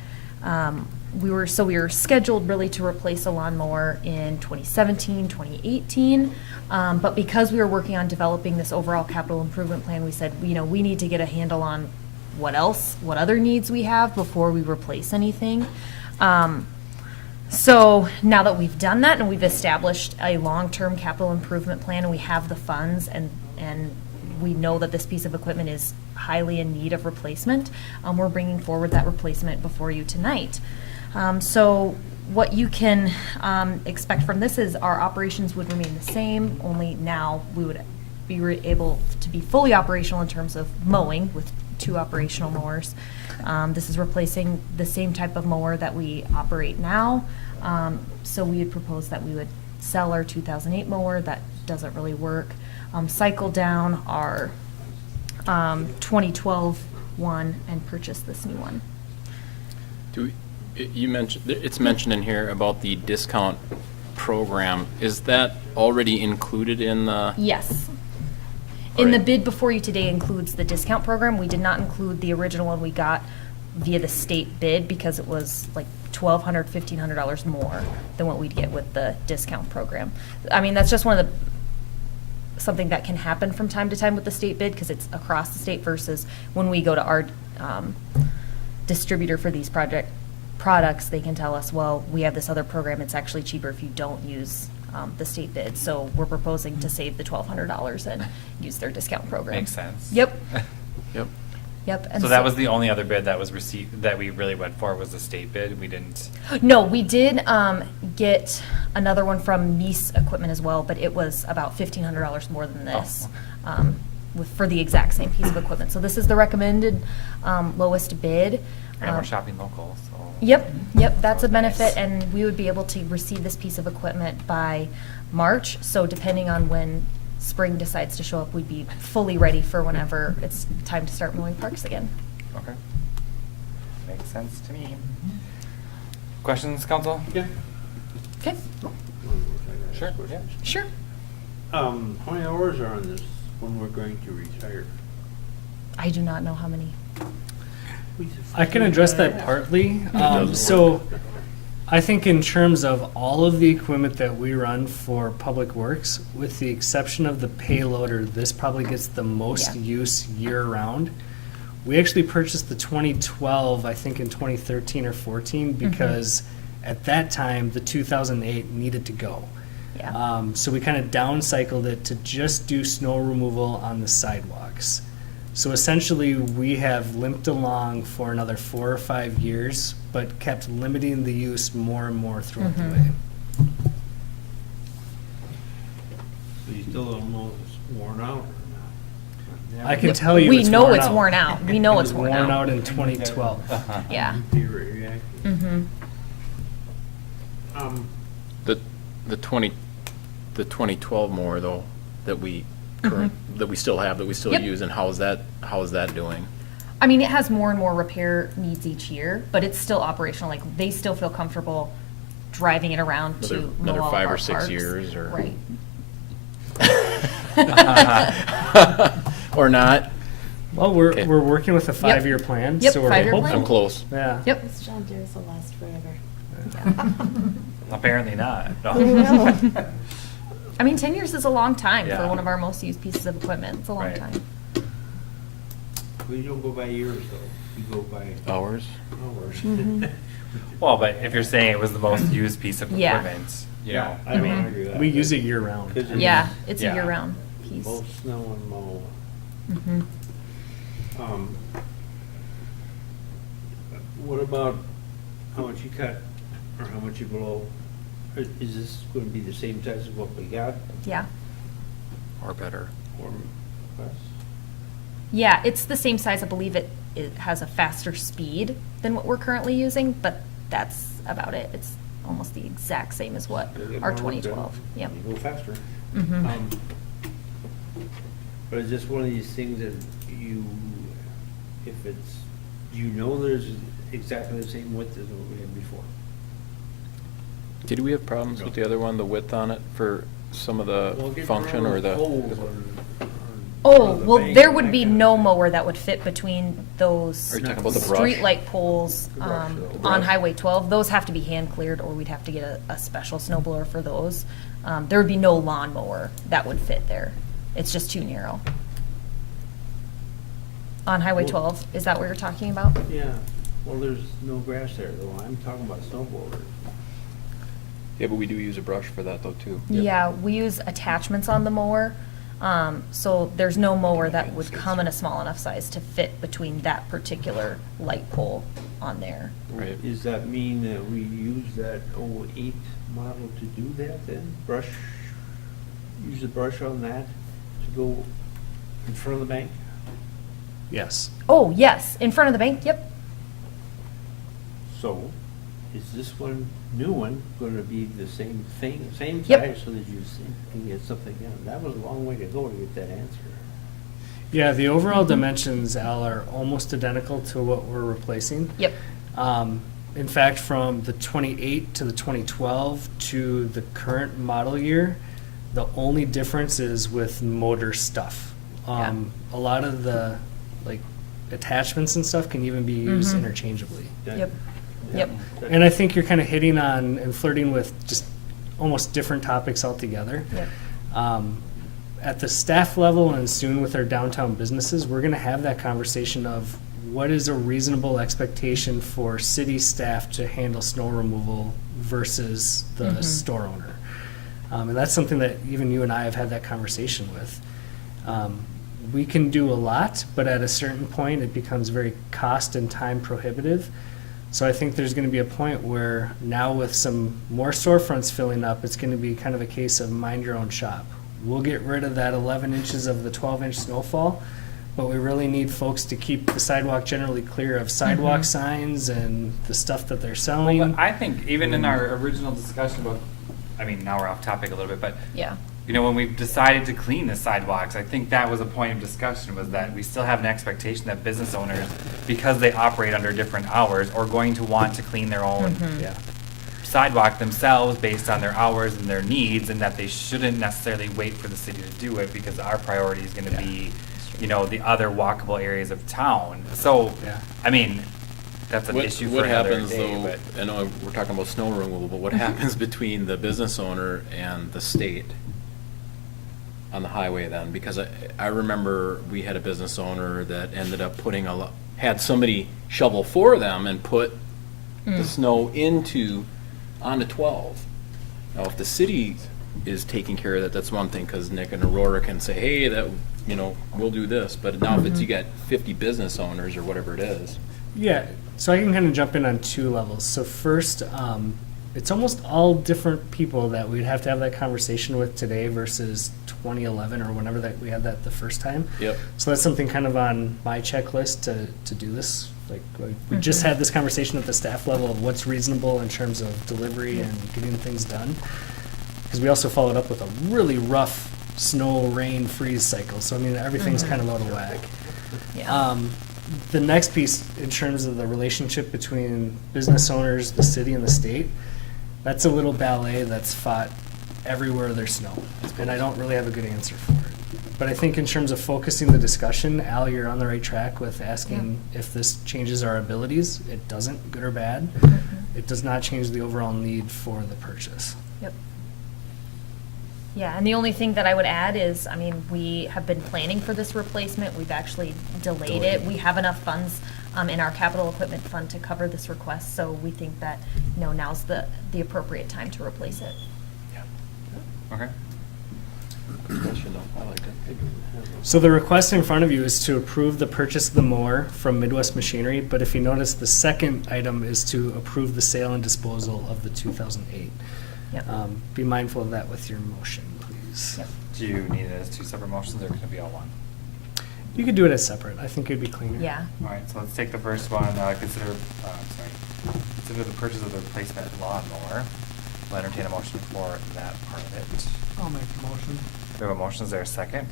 we were scheduled really to replace a lawnmower in 2017, 2018, but because we were working on developing this overall capital improvement plan, we said, we need to get a handle on what other needs we have before we replace anything. So now that we've done that and we've established a long-term capital improvement plan and we have the funds and we know that this piece of equipment is highly in need of replacement, we're bringing forward that replacement before you tonight. So what you can expect from this is our operations would remain the same, only now we would be able to be fully operational in terms of mowing with 2 operational mowers. This is replacing the same type of mower that we operate now. So we would propose that we would sell our 2008 mower. That doesn't really work. Cycle down our 2012 one and purchase this new one. You mentioned, it's mentioned in here about the discount program. Is that already included in the? Yes. In the Right. bid before you today includes the discount program. We did not include the original one we got via the state bid because it was like $1,200, $1,500 more than what we'd get with the discount program. I mean, that's just something that can happen from time to time with the state bid because it's across the state versus when we go to our distributor for these products, they can tell us, well, we have this other program. It's actually cheaper if you don't use the state bid. So we're proposing to save the $1,200 and use their discount program. Makes sense. Yep. Yep. Yep. And So that was the only other bid that was received, that we really went for, was the state bid. We didn't, No, we did get another one from Meese Equipment as well, but it was about $1,500 more than this for the exact same piece of equipment. So this is the recommended lowest bid. and we're shopping local, so. Yep, that's a benefit, and we would be able to receive this piece of equipment by March. So depending on when spring decides to show up, we'd be fully ready for whenever it's time to start mowing parks again. Okay. Makes sense to me. Questions, council? Yeah. Okay, Sure, yeah. sure. How many hours are on this when we're going to retire? I do not know how many. I can address that partly. So I think in terms of all of the equipment that we run for Public Works, with the exception of the payloader, this probably gets the most Yeah. use year-round. We actually purchased the 2012, I think in 2013 or 14, because at that time, the 2008 needed to go. Yeah. So we kind of downcycled it to just do snow removal on the sidewalks. So essentially, we have limped along for another 4 or 5 years, but kept limiting the use more and more throughout the way. So you still don't know if it's worn out or not? I can tell you We it's know worn it's out. worn out. We know It it's was worn out. in 2012. Yeah. Be reactive. Mm-hmm. The, The 2012 mower though, that we that we still have, that we still Yep. use, and how is that doing? I mean, it has more and more repair needs each year, but it's still operational. Like, they still feel comfortable driving it around to mow Another all of 5 our or 6 parks. years, or Right. or not? Well, we're, Okay. we're working with a 5-year plan. Yep, so we're 5-year hopeful. plan. I'm close. Yeah. Yep. This John Deere's will last forever. Apparently not. No. I mean, 10 years is a long time Yeah. for one of our most used pieces of equipment. It's a long Right. time. We don't go by years though, we go by Hours? hours. Well, but if you're saying it was the most used piece of Yeah. equipment, you Yeah, know, I I don't mean, agree with that. We use it year round. Because it Yeah, it's a Yeah. year-round piece. Both snow and mow. Mhm. What about how much you cut or how much you blow? Is this going to be the same size as what we got Yeah. Or better? or less? Yeah, it's the same size. I believe it has a faster speed than what we're currently using, but that's about it. It's almost the exact same as what You'll get our more work done. 2012. Yep. You go faster. Mhm. But it's just one of these things that you know there's exactly the same width as what we had before. Did we have problems with the other one, the width on it for some of Well, the get function rid or of the? holes on Oh, the well, bank there and would that be kind of no thing. mower that would fit between those Are you talking about the brush? streetlight poles The brush, though. The on brush. Highway 12. Those have to be hand cleared, or we'd have to get a special snow blower for those. There would be no lawn mower that would fit there. It's just too narrow. On Highway Well- 12, is that what you're talking about? Yeah, well, there's no grass there though. I'm talking about snow blowers. Yeah, but we do use a brush for that though too. Yeah, we use attachments on the mower, so there's no mower that would come in a small enough size to fit between that particular light pole on there. Right. Does that mean that we use that 08 model to do that then? Use the brush on that to go in front of the bank? Yes. Oh, yes, in front of the bank, yep. So, is this new one, gonna be the same thing, same Yep. size so that you can get something in? That was a long way to go to get that answer. Yeah, the overall dimensions, Al, are almost identical to what we're replacing. Yep. In fact, from the 28 to the 2012 to the current model year, the only difference is with motor stuff. Yeah. A lot of the, like, attachments and stuff can even be used Mhm. interchangeably. That- Yep. yeah, Yep. that- And I think you're kind of hitting on and flirting with just almost different topics altogether. Yep. At the staff level and soon with our downtown businesses, we're gonna have that conversation of what is a reasonable expectation for city staff to handle snow removal versus the Mhm. store owner. And that's something that even you and I have had that conversation with. We can do a lot, but at a certain point, it becomes very cost and time prohibitive. So I think there's gonna be a point where now with some more storefronts filling up, it's gonna be kind of a case of mind your own shop. We'll get rid of that 11 inches of the 12-inch snowfall, but we really need folks to keep the sidewalk generally clear of sidewalk Mhm. signs and the stuff that they're Well, selling. but I think even in our original discussion about, I mean, now we're off topic a little bit, but Yeah. you know, when we decided to clean the sidewalks, I think that was a point of discussion, was that we still have an expectation that business owners, because they operate under different hours, are going to want to clean their own Mhm. Yeah. sidewalk themselves based on their hours and their needs, and that they shouldn't necessarily wait for the city to do it, because our priority is gonna be, you know, the other walkable areas of town. So, Yeah. I mean, that's an issue for What another happens day, though, but. I know we're talking about snow removal, but what happens between the business owner and the state on the highway then? Because I remember we had a business owner that ended up putting had somebody shovel for them and put the snow onto 12. Now, if the city is taking care of that, that's one thing, because Nick and Aurora can say, hey, that, you know, we'll do this. But now if it's, you got 50 business owners or whatever it is. Yeah, so I can kind of jump in on two levels. So first, it's almost all different people that we'd have to have that conversation with today versus 2011 or whenever that we had that the first time. Yep. So that's something kind of on my checklist to do this. Like, we just had this conversation at the staff level of what's reasonable in terms of delivery and getting things done. because we also followed up with a really rough snow, rain, freeze cycle. So I mean, everything's Mhm. kind of out of whack. Yeah. The next piece, in terms of the relationship between business owners, the city, and the state, that's a little ballet that's fought everywhere there's snow, and I don't really have a good answer for it. But I think in terms of focusing the discussion, Al, you're on the right track with asking if this changes our abilities. It doesn't, good or bad. Mhm. It does not change the overall need for the purchase. Yep. Yeah, and the only thing that I would add is, I mean, we have been planning for this replacement. We've actually delayed it. We have enough funds in our capital equipment fund to cover this request, so we think that, now's the appropriate time to replace it. Okay. Good question, though. I liked it. So the request in front of you is to approve the purchase of the mower from Midwest Machinery, but if you notice, the second item is to approve the sale and disposal of the 2008. Yep. Be mindful of that with your motion, please. Yep. Do you need it as two separate motions, or can it be all one? You could do it as separate. I think it'd be cleaner. Yeah. All right, so let's take the first one, consider the purchase of the replacement lawnmower. We'll entertain a motion for that part of it. I'll make the motion. We have a motion, is there a second?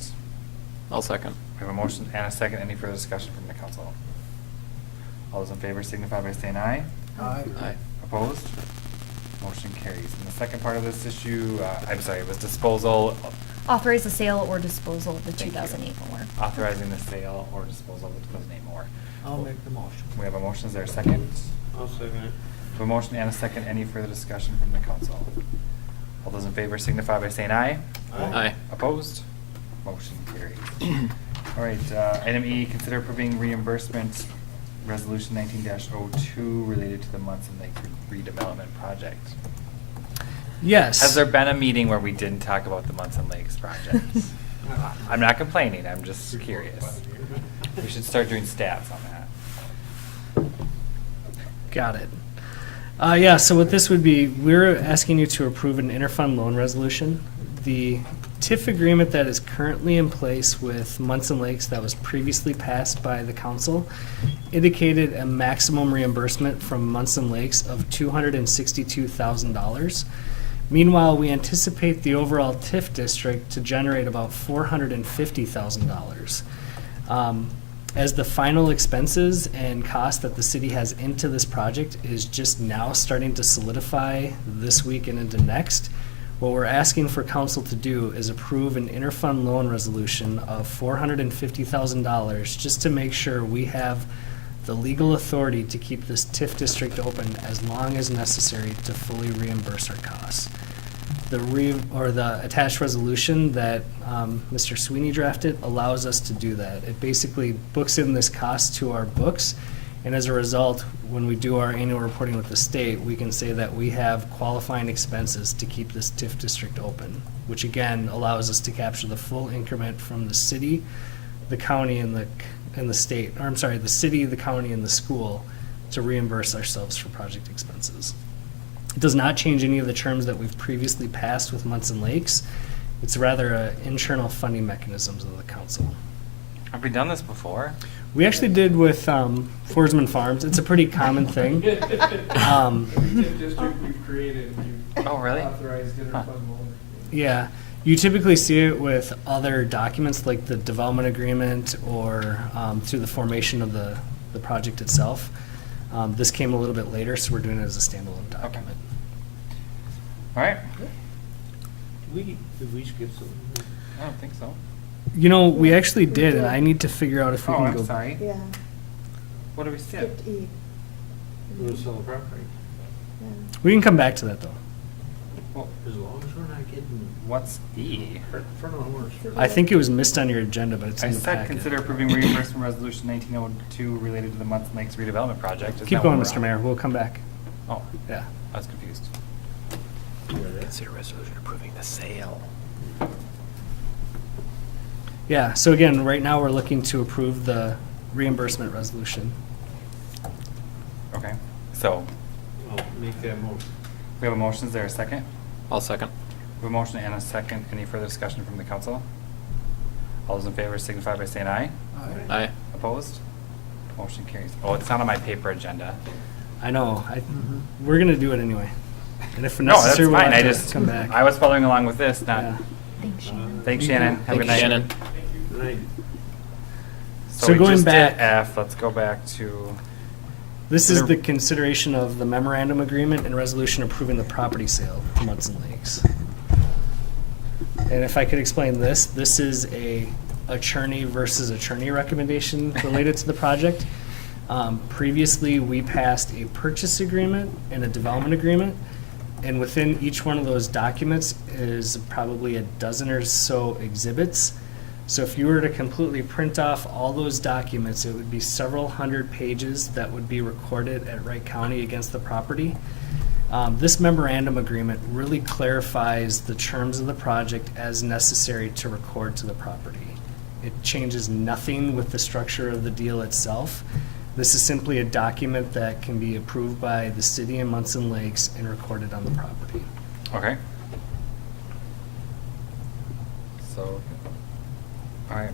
I'll second. We have a motion and a second, any further discussion from the council? All those in favor signify by saying aye. Aye. Opposed? Motion carries. And the second part of this issue, it was disposal, Authorize the sale or disposal of the Thank you. 2008 mower. authorizing the sale or disposal of the 2008 mower. I'll make the motion. We have a motion, is there a second? I'll second it. We have a motion and a second, any further discussion from the council? All those in favor signify by saying aye. Aye. Opposed? Motion carries. All right, item E, consider approving reimbursement resolution 19-02 related to the Munson Lake redevelopment project. Yes. Has there been a meeting where we didn't talk about the Munson Lakes project? I'm not complaining, I'm just curious. We should start doing stats on that. Got it. Yeah, so what this would be, we're asking you to approve an interfund loan resolution. The TIF agreement that is currently in place with Munson Lakes that was previously passed by the council indicated a maximum reimbursement from Munson Lakes of $262,000. Meanwhile, we anticipate the overall TIF district to generate about $450,000. As the final expenses and cost that the city has into this project is just now starting to solidify this week and into next, what we're asking for council to do is approve an interfund loan resolution of $450,000 just to make sure we have the legal authority to keep this TIF district open as long as necessary to fully reimburse our costs. The attached resolution that Mr. Sweeney drafted allows us to do that. It basically books in this cost to our books, and as a result, when we do our annual reporting with the state, we can say that we have qualifying expenses to keep this TIF district open, which again allows us to capture the full increment from the city, the county, and the state, or I'm sorry, the city, the county, and the school to reimburse ourselves for project expenses. It does not change any of the terms that we've previously passed with Munson Lakes. It's rather internal funding mechanisms of the council. Have we done this before? We actually did with Forsman Farms. It's a pretty common thing. TIF district we've created, we've Oh, really? authorized Huh. interfund loan. Yeah, you typically see it with other documents like the development agreement or through the formation of the project itself. This came a little bit later, so we're doing it as a standalone document. All right, Did we skip something? I don't think so. You know, we actually did, and I need to figure out if we Oh, can I'm go. sorry. Yeah, What do we skip? skipped E. We're gonna sell the property. Yeah. We can come back to that, though. Well, As long as we're not getting what's E? front on horse. I think it was missed on your agenda, but it's I in the said packet. consider approving reimbursement resolution 1902 related to the Munson Lakes redevelopment project. Is Keep that what going, we're Mr. on? Mayor. We'll come back. Oh, Yeah. I was confused. Consider resolution approving the sale. Yeah, so again, right now, we're looking to approve the reimbursement resolution. Okay, so I'll make that motion. we have a motion, is there a second? I'll second. We have a motion and a second. Any further discussion from the council? All those in favor signify by saying aye. Aye. Opposed? Motion carries. Oh, it's not on my paper agenda. I know. We're gonna do it anyway. And if No, that's necessary, we'll fine. have I to just, come back. I was following along with this, Yeah. not, Thanks, Shannon. thanks Shannon. Have a good night. Shannon. Right. So we going just did back- F, let's go back to, This is There- the consideration of the memorandum agreement and resolution approving the property sale to Munson Lakes. And if I could explain this, this is a attorney versus attorney recommendation related to the project. Previously, we passed a purchase agreement and a development agreement, and within each one of those documents is probably a dozen or so exhibits. So if you were to completely print off all those documents, it would be several hundred pages that would be recorded at Wright County against the property. This memorandum agreement really clarifies the terms of the project as necessary to record to the property. It changes nothing with the structure of the deal itself. This is simply a document that can be approved by the city of Munson Lakes and recorded on the property. okay. So, all right.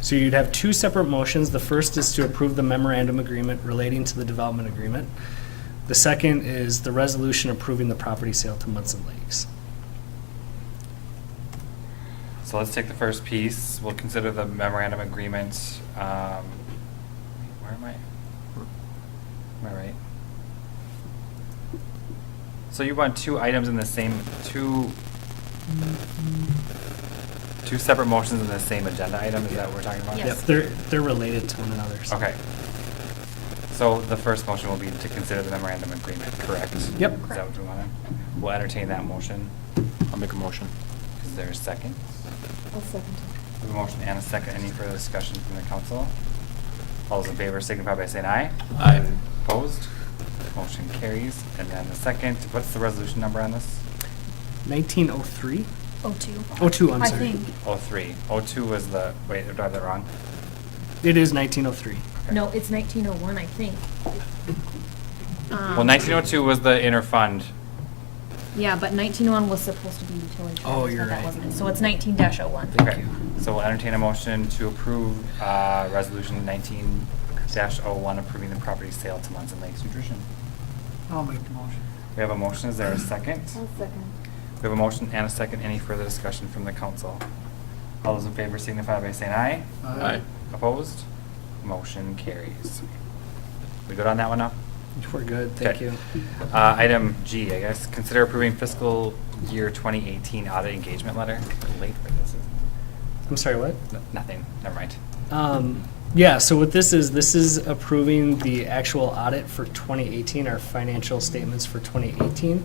So you'd have two separate motions. The first is to approve the memorandum agreement relating to the development agreement. The second is the resolution approving the property sale to Munson Lakes. So let's take the first piece. We'll consider the memorandum agreement. Where am I? Am I right? So you want two items in the same, two separate motions in the same agenda item? Is that what we're talking about? Yes. Yep, they're related to one another. so- Okay. So the first motion will be to consider the memorandum agreement, correct? Yep. Is that what we want to? We'll entertain that motion. I'll make a motion. Is there a second? I'll second We have a motion and a second. Any further discussion from the council? All those in favor signify by saying aye. Aye. Opposed? Motion carries. And then the second, what's the resolution number on this? 1903? Oh, two. 02, I'm I sorry. think. 03. 02 was the, wait, did I have that wrong? It is 1903. Okay. No, it's 1901, I think. Well, 1902 was the interfund. Yeah, but 1901 was supposed to be utility. Oh, charges, you're but that right. wasn't it. So it's 19-01. Okay. So we'll entertain a motion to approve resolution 19-01 approving the property sale to Munson Lakes Nutrition. I'll make the motion. We have a motion. Is there a second? I'll second. We have a motion and a second. Any further discussion from the council? All those in favor signify by saying aye. Aye. Opposed? Motion carries. We good on that one now? We're good, thank Okay. you. Item G, I guess, consider approving fiscal year 2018 audit engagement letter. A little late for this, isn't it? I'm sorry, what? Nothing, never mind. Yeah, so what this is approving the actual audit for 2018, our financial statements for 2018.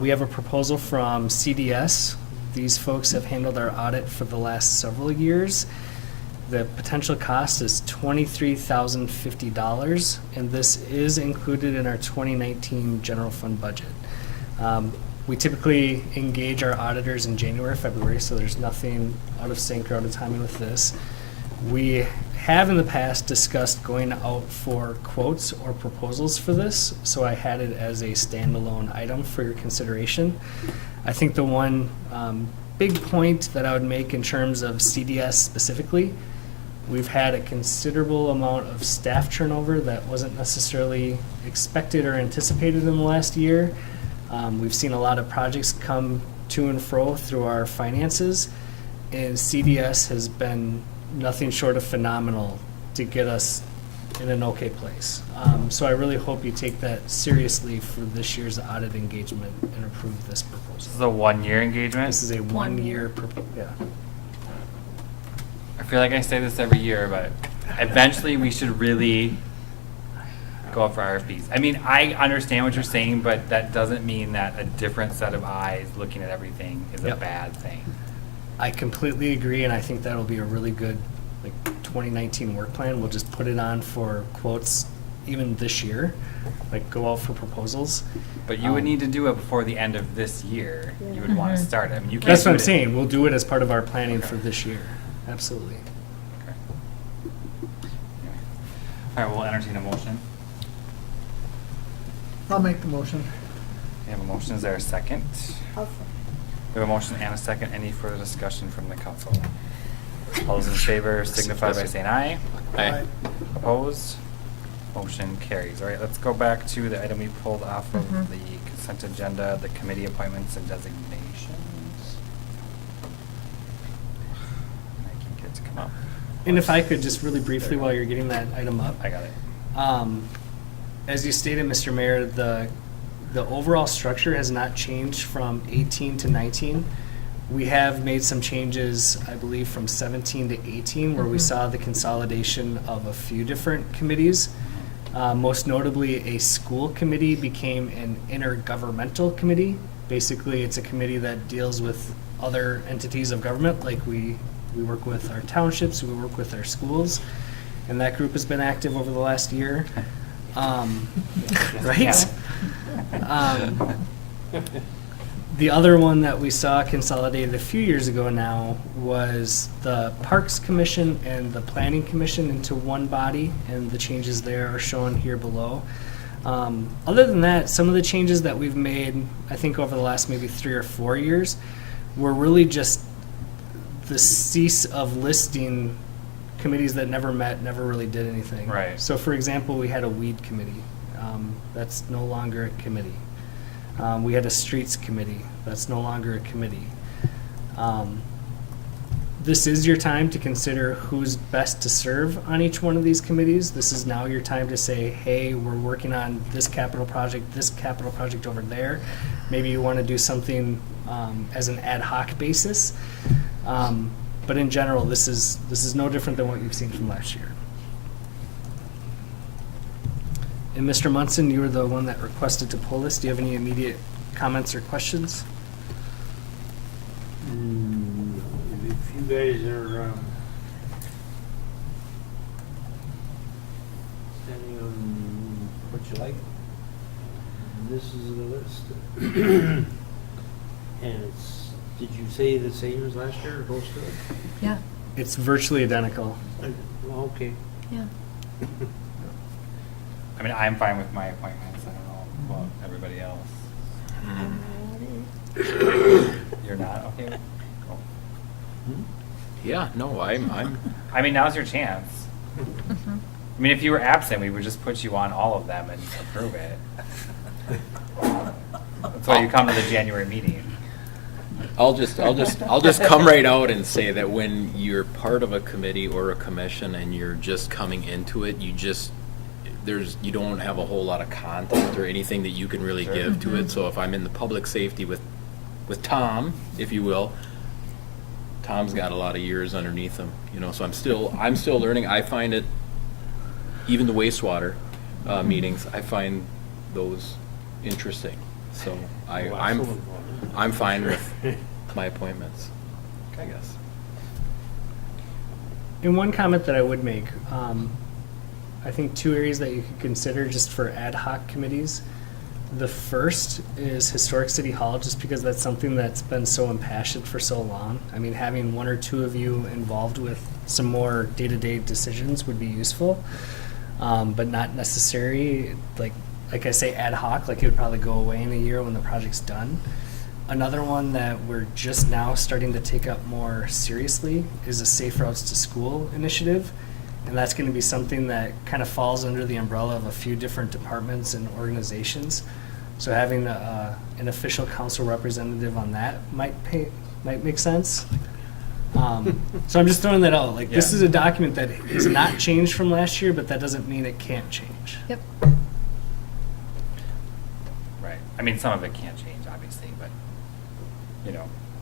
We have a proposal from CDS. These folks have handled our audit for the last several years. The potential cost is $23,050, and this is included in our 2019 general fund budget. We typically engage our auditors in January, February, so there's nothing out of sync or out of timing with this. We have in the past discussed going out for quotes or proposals for this, so I had it as a standalone item for your consideration. I think the one big point that I would make in terms of CDS specifically, we've had a considerable amount of staff turnover that wasn't necessarily expected or anticipated in the last year. We've seen a lot of projects come to and fro through our finances, and CDS has been nothing short of phenomenal to get us in an okay place. So I really hope you take that seriously for this year's audit engagement and approve this proposal. This is a one-year engagement. This is a 1 year, yeah. I feel like I say this every year, but eventually we should really go up for RFPs. I mean, I understand what you're saying, but that doesn't mean that a different set of eyes looking at everything is a Yep. bad thing. I completely agree, and I think that'll be a really good, 2019 work plan. We'll just put it on for quotes even this year, go out for proposals. But you would need to do it before the end of this year. You would want to Mhm. start it. I mean, you can't. That's do what I'm it- saying. We'll do it as part of our planning Okay. for this year. Absolutely. Okay. All right, we'll entertain a motion. I'll make the motion. We have a motion. Is there a second? I'll second. We have a motion and a second. Any further discussion from the council? All those in favor signify by saying aye. Aye. Opposed? Motion carries. All right, let's go back to the item we pulled off of Mhm. the consent agenda, the committee appointments and designations. I can't get it to come up. And if I could just really briefly, while you're getting that item up. I got it. As you stated, Mr. Mayor, the overall structure has not changed from 18 to 19. We have made some changes, I believe, from 17 to 18, where we Mhm. saw the consolidation of a few different committees. Most notably, a school committee became an intergovernmental committee. Basically, it's a committee that deals with other entities of government, like we work with our townships, we work with our schools, and that group has been active over the last year. Right? The other one that we saw consolidated a few years ago now was the Parks Commission and the Planning Commission into one body, and the changes there are shown here below. Other than that, some of the changes that we've made, I think over the last maybe 3 or 4 years, were really just the cease of listing committees that never met, never really did anything. Right. So for example, we had a weed committee. That's no longer a committee. We had a streets committee. That's no longer a committee. This is your time to consider who's best to serve on each one of these committees. This is now your time to say, hey, we're working on this capital project over there. Maybe you want to do something as an ad hoc basis. But in general, this is no different than what you've seen from last year. And Mr. Munson, you were the one that requested to pull this. Do you have any immediate comments or questions? If you guys are standing on what you like, this is the list. And it's, did you say the same as last year, or close to it? Yeah, It's virtually identical. Well, okay. yeah. I mean, I'm fine with my appointments. I don't know about everybody else. You're not okay with? Cool. Yeah, no, I'm, I mean, now's your chance. Mhm. I mean, if you were absent, we would just put you on all of them and approve it. That's why you come to the January meeting. I'll just come right out and say that when you're part of a committee or a commission and you're just coming into it, you don't have a whole lot of content or anything that you can really give to it. So if I'm in the public safety with Tom, if you will, Tom's got a lot of years underneath him, so I'm still learning. I find it, even the wastewater meetings, I find those interesting. So I'm fine with my appointments, I guess. And one comment that I would make, I think 2 areas that you could consider just for ad hoc committees. The first is Historic City Hall, just because that's something that's been so impassioned for so long. I mean, having 1 or 2 of you involved with some more day-to-day decisions would be useful, but not necessary. Like I say, ad hoc, like it would probably go away in a year when the project's done. Another one that we're just now starting to take up more seriously is a Safe Routes to School initiative. And that's going to be something that kind of falls under the umbrella of a few different departments and organizations. So having an official council representative on that might make sense. So I'm just throwing that out. Like, this Yeah. is a document that is not changed from last year, but that doesn't mean it can't change. Yep. Right. I mean, some of it can't change, obviously, but,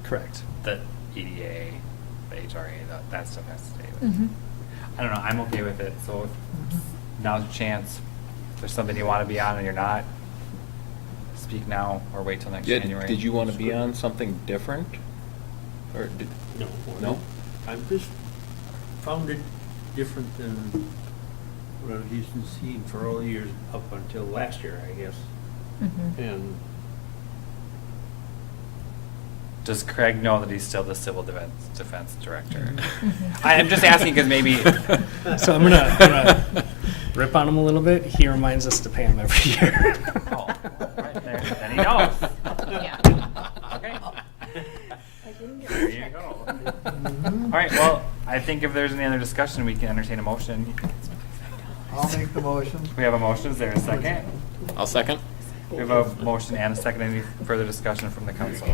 Correct. the EDA, the HRA, that stuff has to stay with. Mhm. I don't know, I'm okay with it, so now's your chance. If there's something you want to be on and you're not, speak now or wait till next January. Did you want to be on something different? Or No. No? I've just found it different than what I've used to see for all the years up until last year, I guess. Mhm. And Does Craig know that he's still the civil defense director? Mhm. I'm just asking because maybe. So I'm gonna rip on him a little bit. He reminds us to pay him every year. Oh, right there. Then he knows. Yeah. Okay. There you go. All right, well, I think if there's any other discussion, we can entertain a motion. I'll make the motion. We have a motion, is there a second? I'll second. We have a motion and a second. Any further discussion from the council?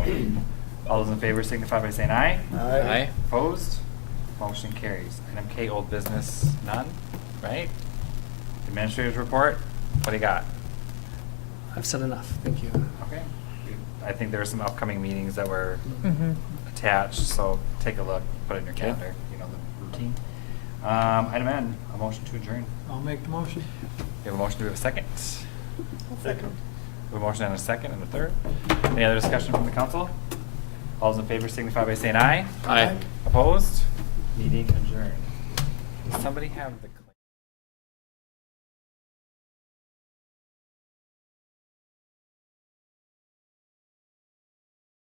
All those in favor signify by saying aye. Aye. Opposed? Motion carries. Item K, old business, none, right? Administrator's report, what do you got? I've said enough. Thank you. Okay. I think there are some upcoming meetings that were Mhm. attached, so take a look, put it in your Okay. calendar, you know, the routine. Item N, a motion to adjourn. I'll make the motion. We have a motion, do we have a second? Second. We have a motion and a second and a third. Any other discussion from the council? All those in favor signify by saying aye. Aye. Opposed? Meeting adjourned. Does somebody have the